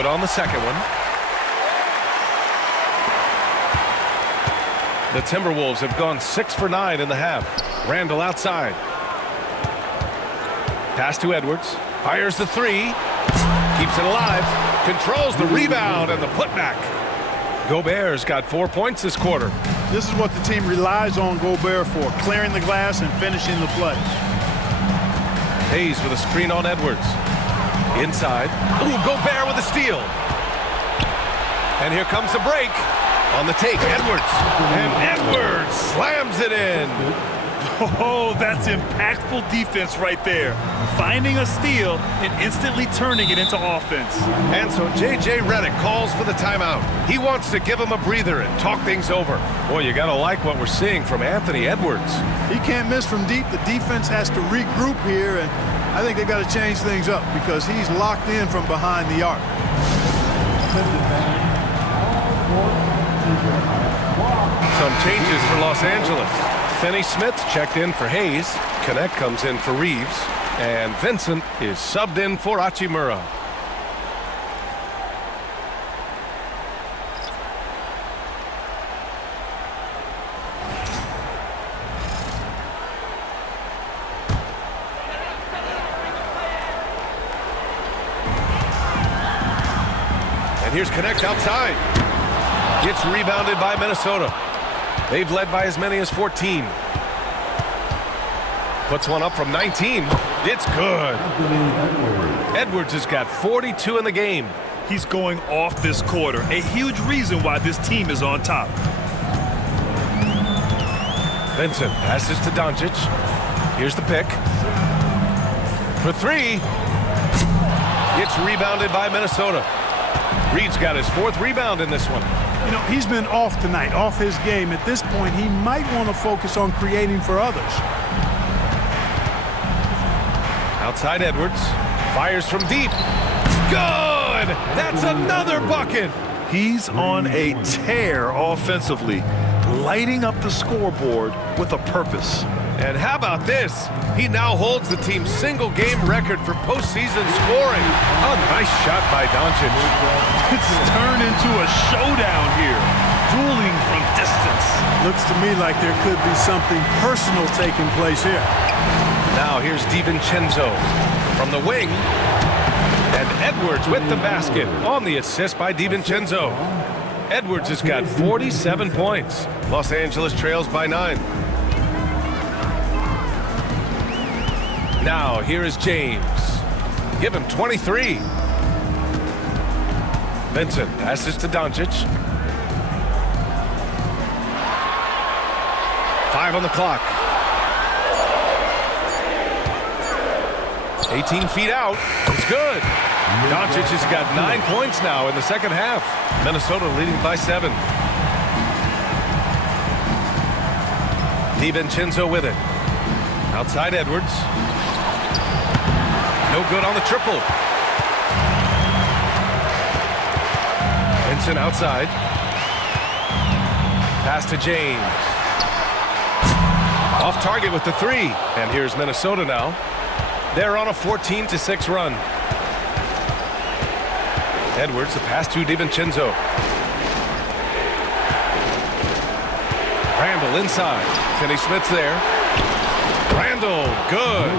Good on the second one. The Timberwolves have gone 6 for 9 in the half. Randall outside. Pass to Edwards. Fires the three. Keeps it alive. Controls the rebound and the putback. Gobert's got 4 points this quarter. This is what the team relies on Gobert for, clearing the glass and finishing the play. Hayes with a screen on Edwards. Inside. Ooh, Gobert with a steal. And here comes the break. On the take, Edwards. And Edwards slams it in. Oh, that's impactful defense right there. Finding a steal and instantly turning it into offense. And so J.J. Redick calls for the timeout. He wants to give him a breather and talk things over. Boy, you got to like what we're seeing from Anthony Edwards. He can't miss from deep. The defense has to regroup here, and I think they got to change things up because he's locked in from behind the arc. Some changes for Los Angeles. Finney-Smith checked in for Hayes. Connect comes in for Reeves. And Vincent is subbed in for Hachimura. And here's Connect outside. Gets rebounded by Minnesota. They've led by as many as 14. Puts one up from 19. It's good. Edwards has got 42 in the game. He's going off this quarter. A huge reason why this team is on top. Vincent passes to Doncic. Here's the pick. For three. It's rebounded by Minnesota. Reed's got his 4th rebound in this one. You know, he's been off tonight, off his game. At this point, he might want to focus on creating for others. Outside Edwards. Fires from deep. Good! That's another bucket! He's on a tear offensively, lighting up the scoreboard with a purpose. And how about this? He now holds the team's single-game record for postseason scoring. A nice shot by Doncic. It's turned into a showdown here, dueling from distance. Looks to me like there could be something personal taking place here. Now here's DiVincenzo from the wing. And Edwards with the basket on the assist by DiVincenzo. Edwards has got 47 points. Los Angeles trails by 9. Now, here is James. Give him 23. Vincent passes to Doncic. 5 on the clock. 18 feet out. It's good. Doncic has got 9 points now in the second half. Minnesota leading by 7. DiVincenzo with it. Outside Edwards. No good on the triple. Vincent outside. Pass to James. Off target with the 3. And here's Minnesota now. They're on a 14-6 run. Edwards, the pass to DiVincenzo. Randall inside. Finney-Smith's there. Randall, good.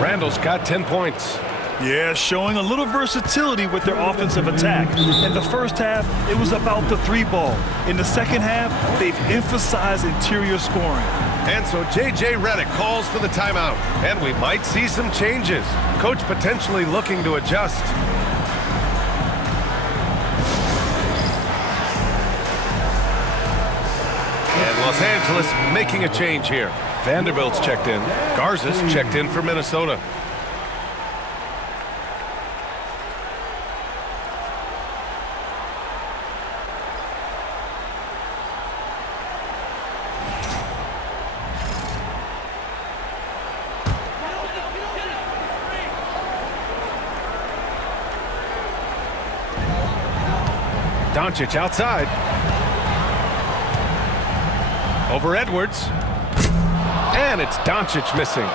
Randall's got 10 points. Yeah, showing a little versatility with their offensive attack. In the first half, it was about the 3 ball. In the second half, they've emphasized interior scoring. And so J.J. Redick calls for the timeout. And we might see some changes. Coach potentially looking to adjust. And Los Angeles making a change here. Vanderbilt's checked in. Garza's checked in for Minnesota. Doncic outside. Over Edwards. And it's Doncic missing.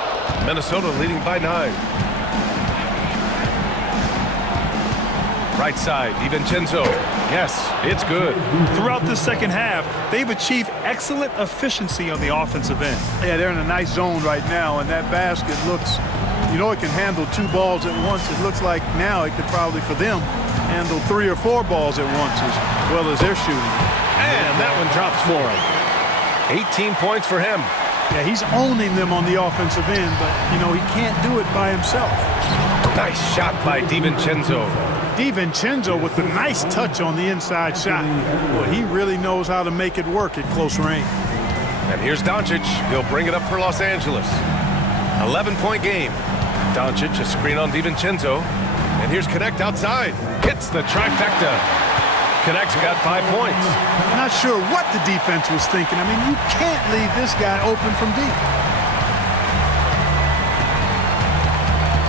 Minnesota leading by 9. Right side, DiVincenzo. Yes, it's good. Throughout this second half, they've achieved excellent efficiency on the offensive end. Yeah, they're in a nice zone right now, and that basket looks, you know, it can handle 2 balls at once. It looks like now it could probably, for them, handle 3 or 4 balls at once as well as they're shooting. And that one drops for him. 18 points for him. Yeah, he's owning them on the offensive end, but, you know, he can't do it by himself. Nice shot by DiVincenzo. DiVincenzo with the nice touch on the inside shot. Well, he really knows how to make it work at close range. And here's Doncic. He'll bring it up for Los Angeles. 11-point game. Doncic, a screen on DiVincenzo. And here's Connect outside. Hits the trifecta. Connect's got 5 points. Not sure what the defense was thinking. I mean, you can't leave this guy open from deep.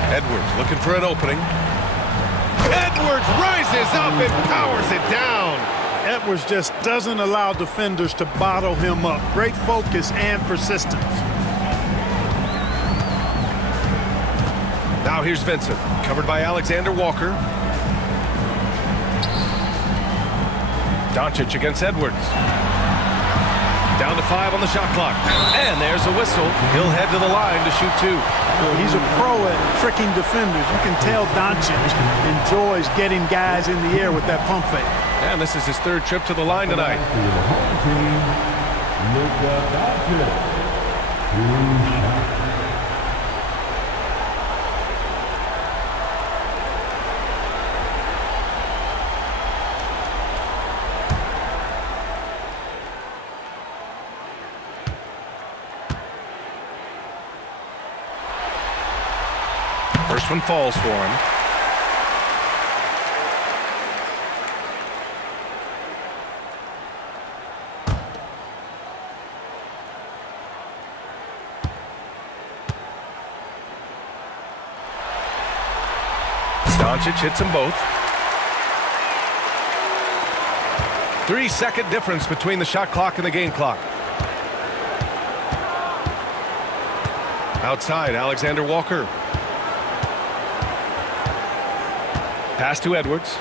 Edwards looking for an opening. Edwards rises up and powers it down. Edwards just doesn't allow defenders to bottle him up. Great focus and persistence. Now here's Vincent, covered by Alexander Walker. Doncic against Edwards. Down to 5 on the shot clock. And there's a whistle. He'll head to the line to shoot 2. Well, he's a pro at tricking defenders. You can tell Doncic enjoys getting guys in the air with that pump fake. And this is his 3rd trip to the line tonight. First one falls for him. Doncic hits them both. 3-second difference between the shot clock and the game clock. Outside, Alexander Walker. Pass to Edwards.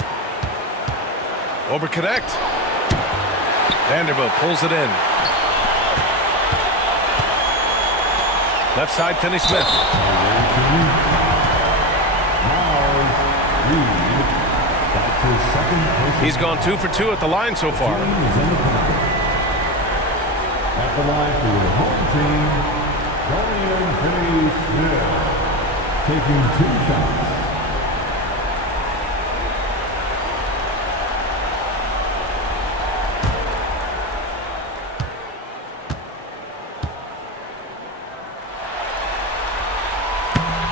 Over Connect. Vanderbilt pulls it in. Left side, Finney-Smith. He's gone 2 for 2 at the line so far. At the line for your home team, Dorian Finney-Smith, taking 2 shots.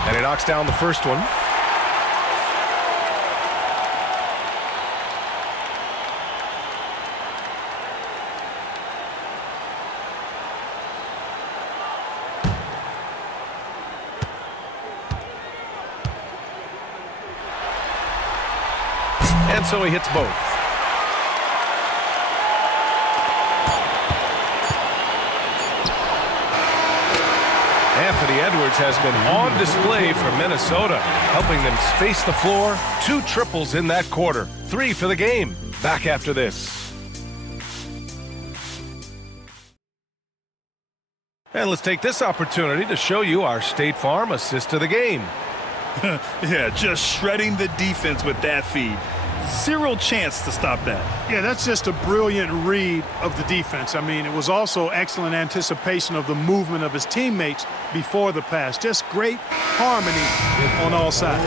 And he knocks down the first one. And so he hits both. Anthony Edwards has been on display for Minnesota, helping them space the floor. 2 triples in that quarter. 3 for the game. Back after this. And let's take this opportunity to show you our State Farm assist to the game. Yeah, just shredding the defense with that feed. 0 chance to stop that. Yeah, that's just a brilliant read of the defense. I mean, it was also excellent anticipation of the movement of his teammates before the pass. Just great harmony on all sides.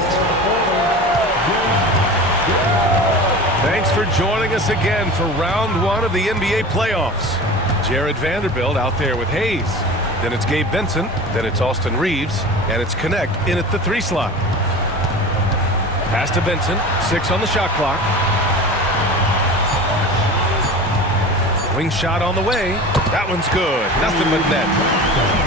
Thanks for joining us again for round 1 of the NBA playoffs. Jared Vanderbilt out there with Hayes. Then it's Gabe Vincent. Then it's Austin Reeves. And it's Connect in at the 3 slot. Pass to Vincent. 6 on the shot clock. Wing shot on the way. That one's good. Nothing but net.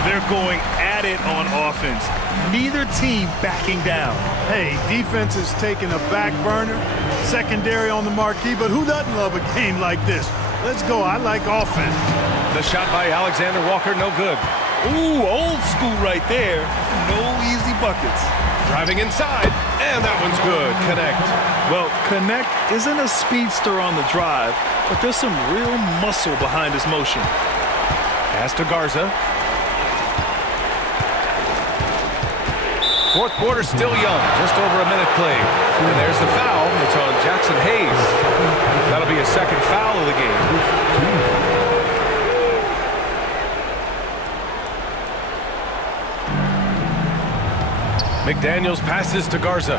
They're going at it on offense. Neither team backing down. Hey, defense is taking a back burner. Secondary on the marquee, but who doesn't love a game like this? Let's go. I like offense. The shot by Alexander Walker, no good. Ooh, old school right there. No easy buckets. Driving inside, and that one's good. Connect. Well, Connect isn't a speedster on the drive, but there's some real muscle behind his motion. Pass to Garza. Fourth quarter still young, just over a minute played. And there's the foul. It's on Jackson Hayes. That'll be a second foul of the game. McDaniels passes to Garza.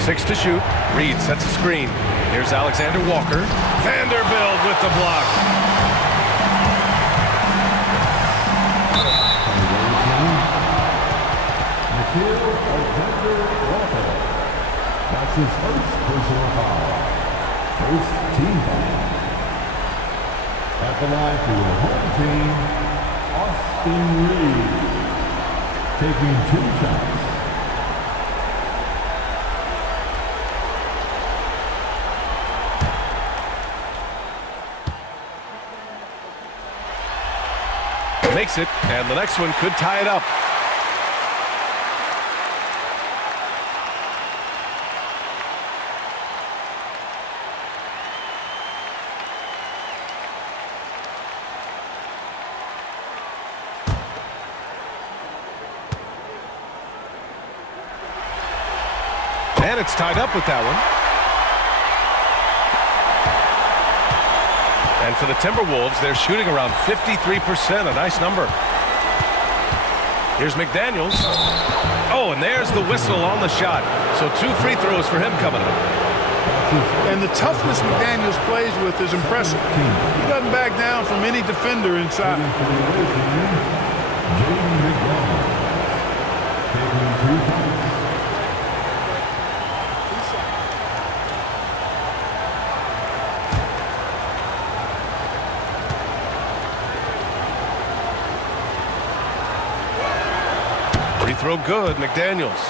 6 to shoot. Reed sets a screen. Here's Alexander Walker. Vanderbilt with the block. That's his first personal foul. First team foul. At the line for your home team, Austin Reed, taking 2 shots. Makes it, and the next one could tie it up. And it's tied up with that one. And for the Timberwolves, they're shooting around 53%, a nice number. Here's McDaniels. Oh, and there's the whistle on the shot. So 2 free throws for him coming up. And the toughness McDaniels plays with is impressive. He doesn't back down from any defender inside. Free throw good, McDaniels.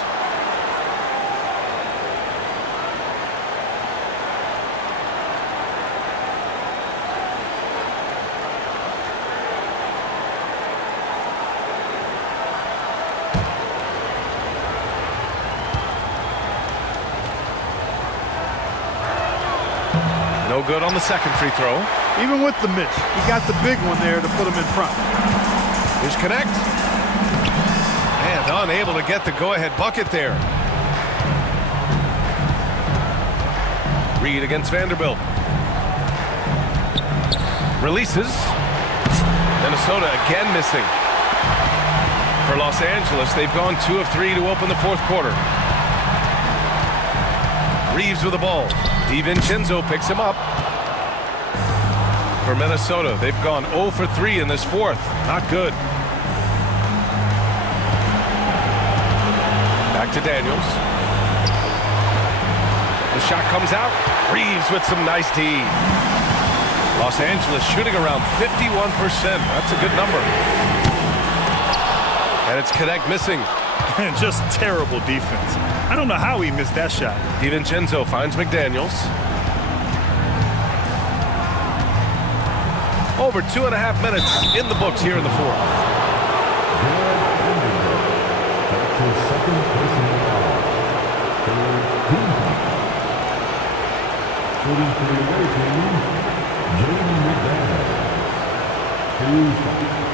No good on the second free throw. Even with the miss, he got the big one there to put him in front. Here's Connect. And unable to get the go-ahead bucket there. Reed against Vanderbilt. Releases. Minnesota again missing. For Los Angeles, they've gone 2 of 3 to open the fourth quarter. Reeves with the ball. DiVincenzo picks him up. For Minnesota, they've gone 0 for 3 in this fourth. Not good. Back to Daniels. The shot comes out. Reeves with some nice D. Los Angeles shooting around 51%. That's a good number. And it's Connect missing. Just terrible defense. I don't know how he missed that shot. DiVincenzo finds McDaniels. Over 2.5 minutes in the books here in the fourth. That's his second personal foul. Third team foul. Shooting for the away team, Jaden McDaniels. 2 shots.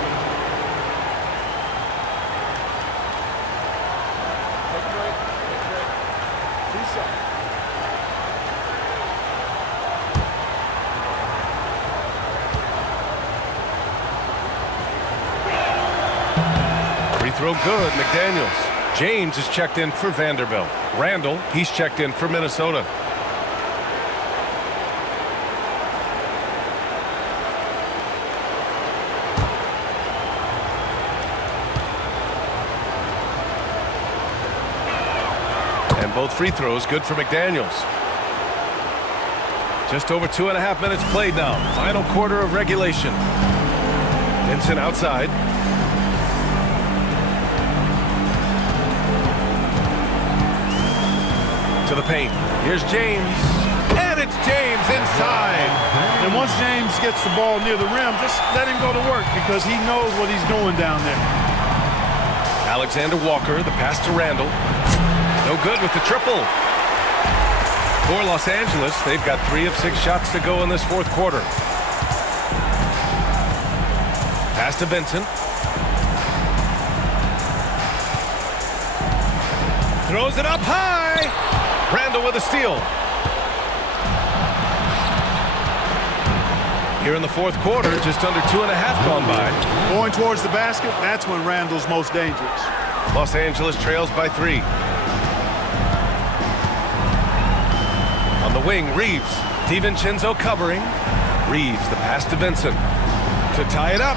Throw good, McDaniels. James is checked in for Vanderbilt. Randall, he's checked in for Minnesota. And both free throws good for McDaniels. Just over 2.5 minutes played now. Final quarter of regulation. Vincent outside. To the paint. Here's James. And it's James inside. And once James gets the ball near the rim, just let him go to work because he knows what he's doing down there. Alexander Walker, the pass to Randall. No good with the triple. For Los Angeles, they've got 3 of 6 shots to go in this fourth quarter. Pass to Vincent. Throws it up high. Randall with a steal. Here in the fourth quarter, just under 2.5 gone by. Going towards the basket, that's when Randall's most dangerous. Los Angeles trails by 3. On the wing, Reeves. DiVincenzo covering. Reeves, the pass to Vincent. To tie it up.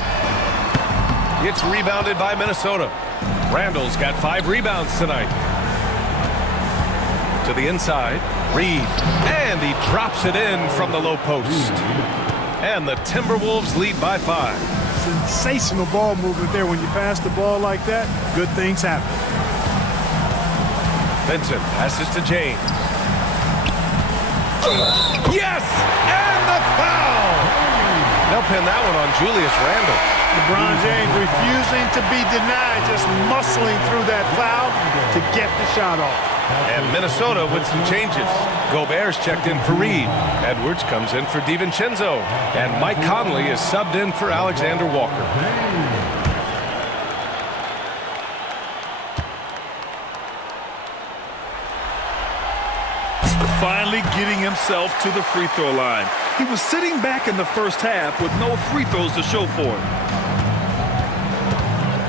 It's rebounded by Minnesota. Randall's got 5 rebounds tonight. To the inside, Reeves. And he drops it in from the low post. And the Timberwolves lead by 5. Sensational ball movement there. When you pass the ball like that, good things happen. Vincent passes to James. Yes! And the foul! They'll pin that one on Julius Randle. LeBron James refusing to be denied, just muscling through that foul to get the shot off. And Minnesota with some changes. Gobert's checked in for Reed. Edwards comes in for DiVincenzo. And Mike Conley is subbed in for Alexander Walker. Finally getting himself to the free throw line. He was sitting back in the first half with no free throws to show for it.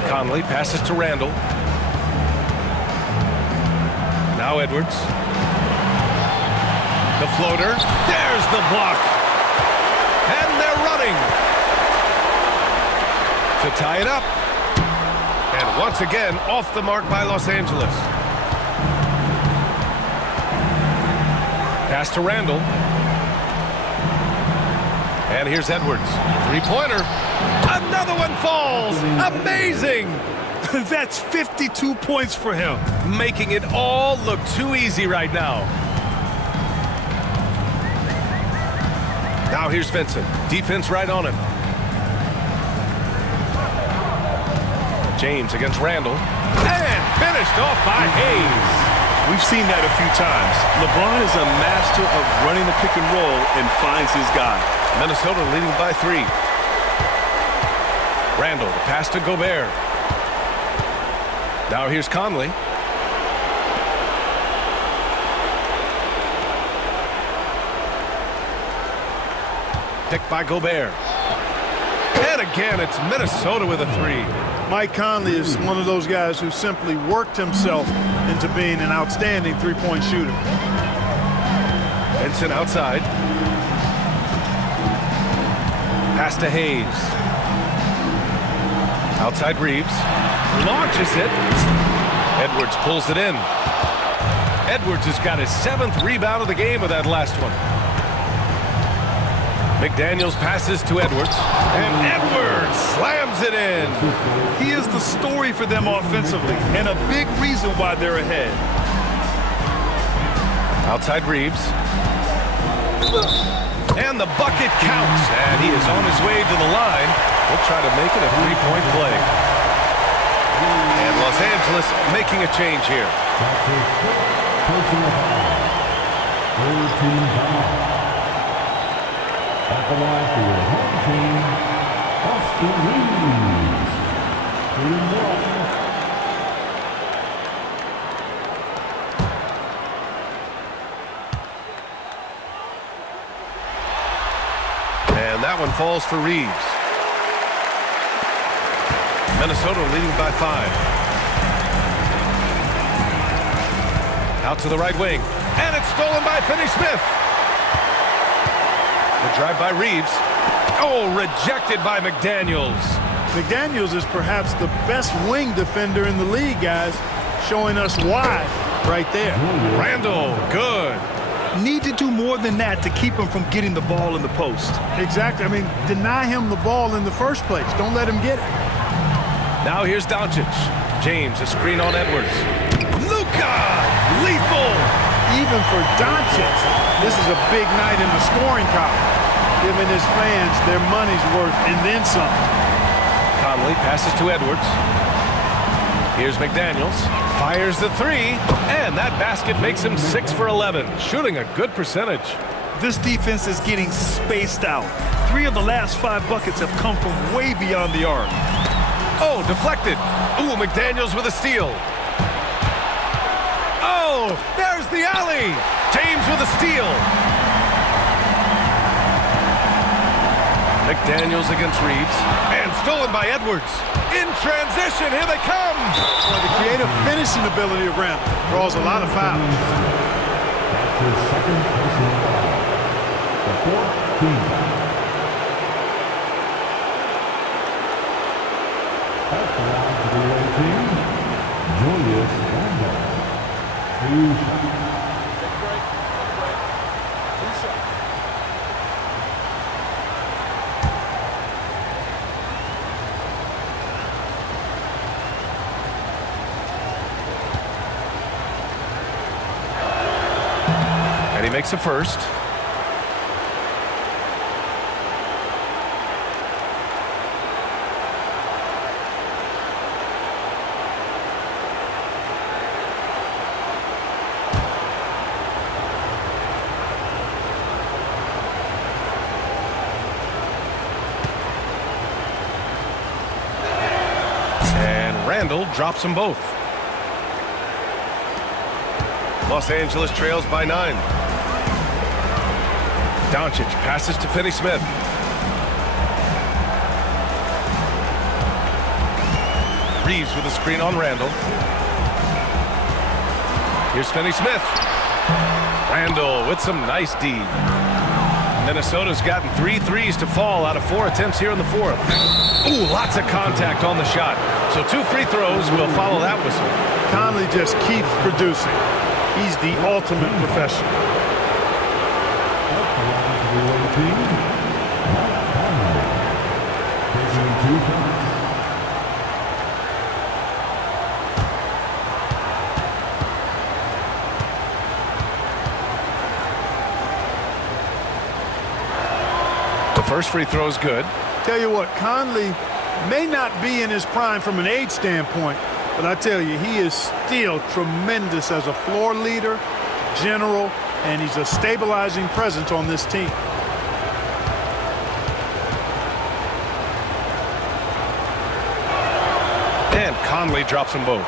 Conley passes to Randall. Now Edwards. The floater. There's the block. And they're running. To tie it up. And once again, off the mark by Los Angeles. Pass to Randall. And here's Edwards. Three-pointer. Another one falls. Amazing. That's 52 points for him. Making it all look too easy right now. Now here's Vincent. Defense right on him. James against Randall. And finished off by Hayes. We've seen that a few times. LeBron is a master of running the pick and roll and finds his guy. Minnesota leading by 3. Randall, the pass to Gobert. Now here's Conley. Picked by Gobert. And again, it's Minnesota with a 3. Mike Conley is one of those guys who simply worked himself into being an outstanding three-point shooter. Vincent outside. Pass to Hayes. Outside Reeves. Launches it. Edwards pulls it in. Edwards has got his 7th rebound of the game with that last one. McDaniels passes to Edwards. And Edwards slams it in. He is the story for them offensively and a big reason why they're ahead. Outside Reeves. And the bucket counts. And he is on his way to the line. He'll try to make it a 3-point play. And Los Angeles making a change here. At the line for your home team, Austin Reeves. 3-1. And that one falls for Reeves. Minnesota leading by 5. Out to the right wing. And it's stolen by Finney-Smith. The drive by Reeves. Oh, rejected by McDaniels. McDaniels is perhaps the best wing defender in the league, guys. Showing us why right there. Randall, good. Need to do more than that to keep him from getting the ball in the post. Exactly. I mean, deny him the ball in the first place. Don't let him get it. Now here's Doncic. James, a screen on Edwards. Luka, lethal. Even for Doncic, this is a big night in the scoring column, giving his fans their money's worth and then some. Conley passes to Edwards. Here's McDaniels. Fires the three. And that basket makes him 6 for 11. Shooting a good percentage. This defense is getting spaced out. 3 of the last 5 buckets have come from way beyond the arc. Oh, deflected. Ooh, McDaniels with a steal. Oh, there's the alley. James with a steal. McDaniels against Reeves. And stolen by Edwards. In transition, here they come. Well, the creative finishing ability of Randall draws a lot of fouls. That's his second personal foul. The 4th team foul. At the line for the away team, Julius Randle. 2 shots. And he makes a first. And Randall drops them both. Los Angeles trails by 9. Doncic passes to Finney-Smith. Reeves with a screen on Randall. Here's Finney-Smith. Randall with some nice D. Minnesota's gotten 3 threes to fall out of 4 attempts here in the 4th. Ooh, lots of contact on the shot. So 2 free throws will follow that whistle. Conley just keeps producing. He's the ultimate professional. The away team, Mike Conley. Taking 2 shots. The first free throw is good. Tell you what, Conley may not be in his prime from an age standpoint, but I tell you, he is still tremendous as a floor leader, general, and he's a stabilizing presence on this team. And Conley drops them both.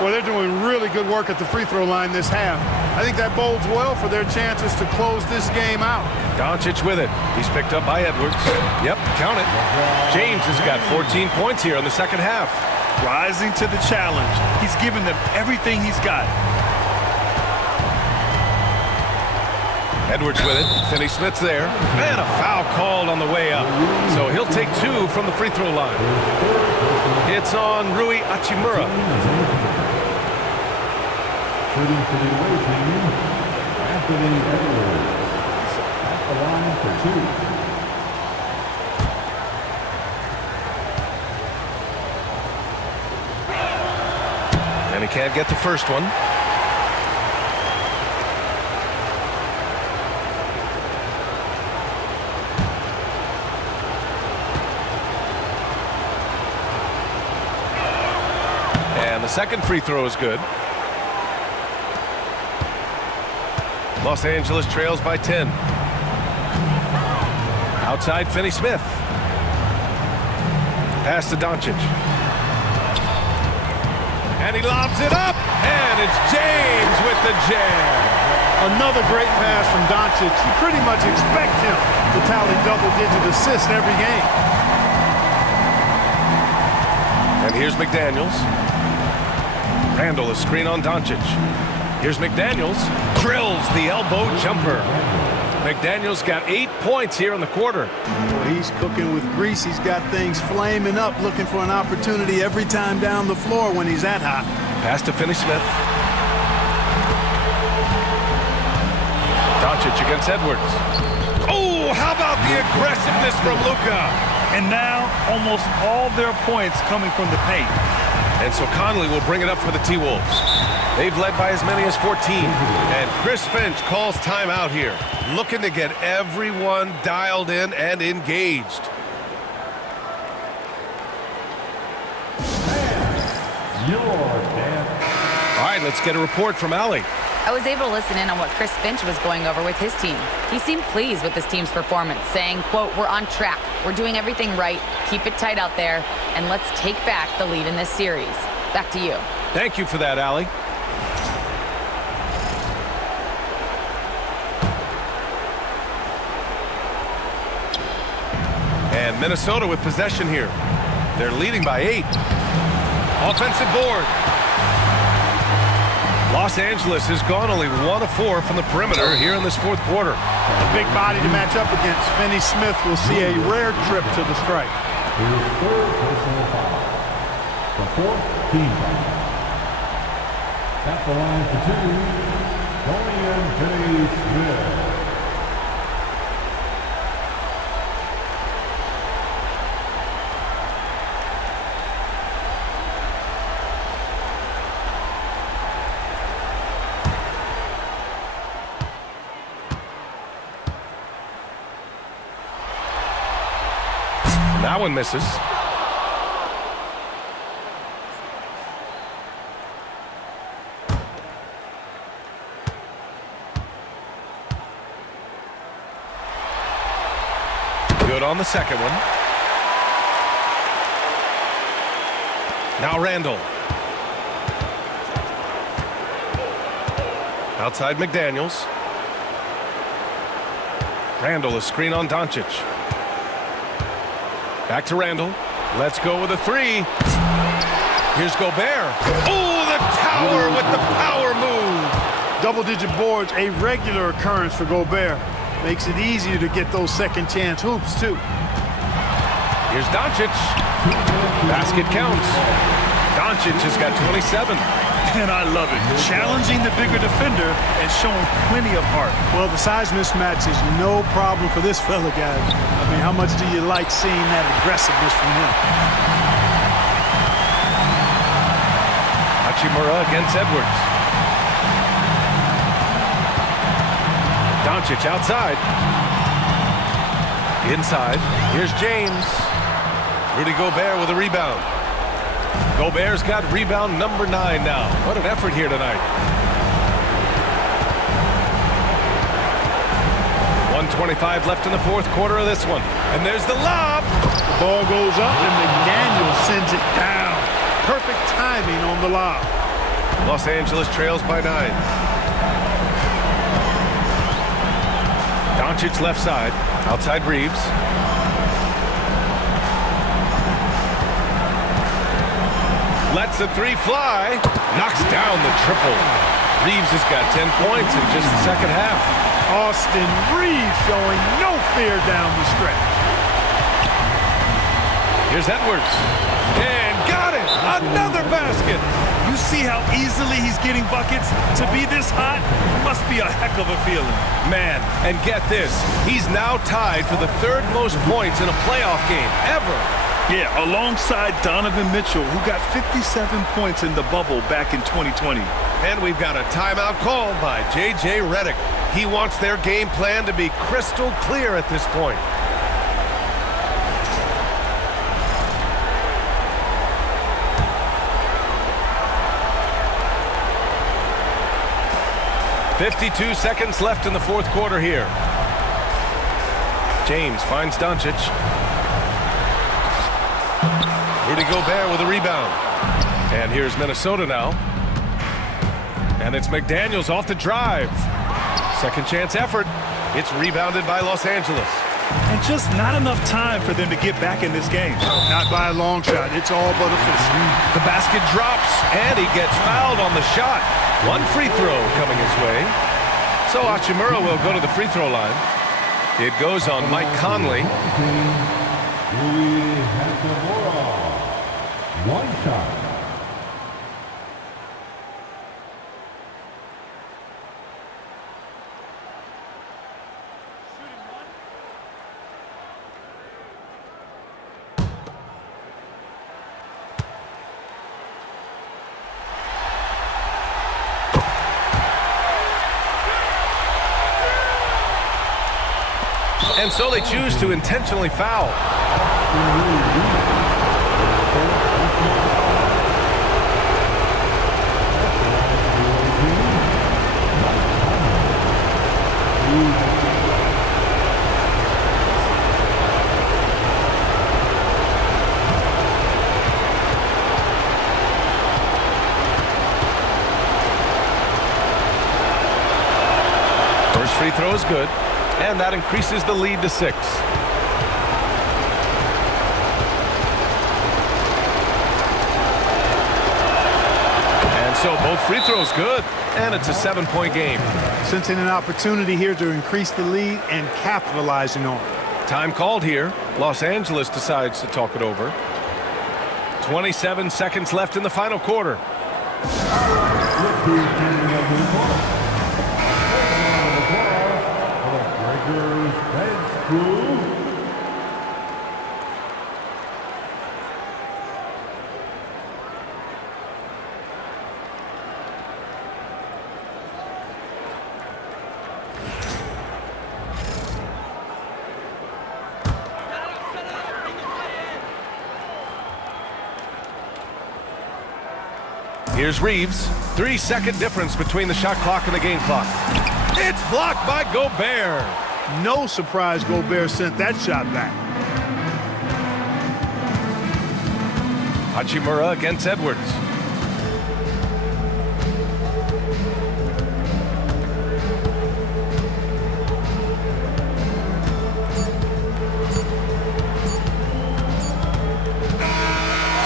Well, they're doing really good work at the free throw line this half. I think that bodes well for their chances to close this game out. Doncic with it. He's picked up by Edwards. Yep, count it. James has got 14 points here in the second half. Rising to the challenge. He's given them everything he's got. Edwards with it. Finney-Smith's there. And a foul called on the way up. So he'll take 2 from the free throw line. It's on Rui Hachimura. Shooting for the away team, Anthony Edwards. At the line for 2. And he can't get the first one. And the second free throw is good. Los Angeles trails by 10. Outside Finney-Smith. Pass to Doncic. And he lobs it up. And it's James with the jam. Another great pass from Doncic. You pretty much expect him to tally double-digit assists every game. And here's McDaniels. Randall is screen on Doncic. Here's McDaniels. Drills the elbow jumper. McDaniels got 8 points here in the quarter. Well, he's cooking with grease. He's got things flaming up, looking for an opportunity every time down the floor when he's that hot. Pass to Finney-Smith. Doncic against Edwards. Oh, how about the aggressiveness from Luka? And now, almost all their points coming from the paint. And so Conley will bring it up for the T-Wolves. They've led by as many as 14. And Chris Finch calls timeout here, looking to get everyone dialed in and engaged. All right, let's get a report from Allie. I was able to listen in on what Chris Finch was going over with his team. He seemed pleased with his team's performance, saying, quote, "We're on track. We're doing everything right. Keep it tight out there, and let's take back the lead in this series." Back to you. Thank you for that, Allie. And Minnesota with possession here. They're leading by 8. Offensive board. Los Angeles has gone only 1 of 4 from the perimeter here in this fourth quarter. A big body to match up against. Finney Smith will see a rare trip to the strike. His third personal foul. The fourth team foul. At the line for 2, Dorian Finney-Smith. That one misses. Good on the second one. Now Randall. Outside McDaniels. Randall, a screen on Doncic. Back to Randall. Let's go with a 3. Here's Gobert. Oh, the tower with the power move. Double-digit boards, a regular occurrence for Gobert. Makes it easier to get those second-chance hoops, too. Here's Doncic. Basket counts. Doncic has got 27. And I love it. Challenging the bigger defender and showing plenty of heart. Well, the size mismatch is no problem for this fella, guys. I mean, how much do you like seeing that aggressiveness from him? Hachimura against Edwards. Doncic outside. Inside. Here's James. Rudy Gobert with a rebound. Gobert's got rebound number 9 now. What an effort here tonight. 1:25 left in the fourth quarter of this one. And there's the lob. The ball goes up and McDaniels sends it down. Perfect timing on the lob. Los Angeles trails by 9. Doncic left side. Outside Reeves. Lets the 3 fly. Knocks down the triple. Reeves has got 10 points in just the second half. Austin Reeves showing no fear down the stretch. Here's Edwards. And got it. Another basket. You see how easily he's getting buckets? To be this hot must be a heck of a feeling. Man, and get this. He's now tied for the 3rd most points in a playoff game ever. Yeah, alongside Donovan Mitchell, who got 57 points in the bubble back in 2020. And we've got a timeout called by J.J. Redick. He wants their game plan to be crystal clear at this point. .52 seconds left in the fourth quarter here. James finds Doncic. Rudy Gobert with a rebound. And here's Minnesota now. And it's McDaniels off the drive. Second chance effort. It's rebounded by Los Angeles. And just not enough time for them to get back in this game. Not by a long shot. It's all but official. The basket drops, and he gets fouled on the shot. 1 free throw coming his way. So Hachimura will go to the free throw line. It goes on Mike Conley. One shot. And so they choose to intentionally foul. First free throw is good, and that increases the lead to 6. And so both free throws good, and it's a 7-point game. Sensing an opportunity here to increase the lead and capitalizing on it. Time called here. Los Angeles decides to talk it over. 27 seconds left in the final quarter. Here's Reeves. 3-second difference between the shot clock and the game clock. It's blocked by Gobert. No surprise Gobert sent that shot back. Hachimura against Edwards.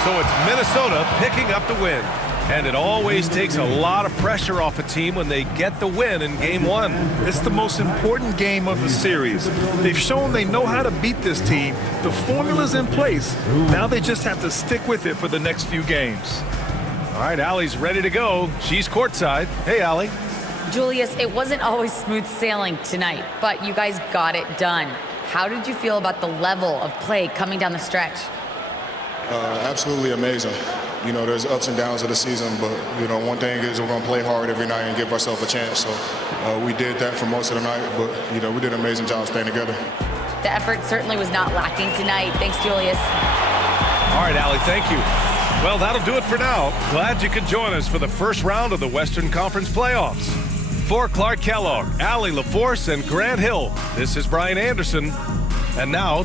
So it's Minnesota picking up the win. And it always takes a lot of pressure off a team when they get the win in Game 1. It's the most important game of the series. They've shown they know how to beat this team. The formula's in place. Now they just have to stick with it for the next few games. All right, Allie's ready to go. She's courtside. Hey, Allie. Julius, it wasn't always smooth sailing tonight, but you guys got it done. How did you feel about the level of play coming down the stretch? Absolutely amazing. You know, there's ups and downs of the season, but, you know, one thing is we're going to play hard every night and give ourselves a chance. So we did that for most of the night, but, you know, we did an amazing job staying together. The effort certainly was not lacking tonight. Thanks, Julius. All right, Allie, thank you. Well, that'll do it for now. Glad you could join us for the first round of the Western Conference playoffs. For Clark Kellogg, Allie LaForce, and Grant Hill, this is Brian Anderson. And now,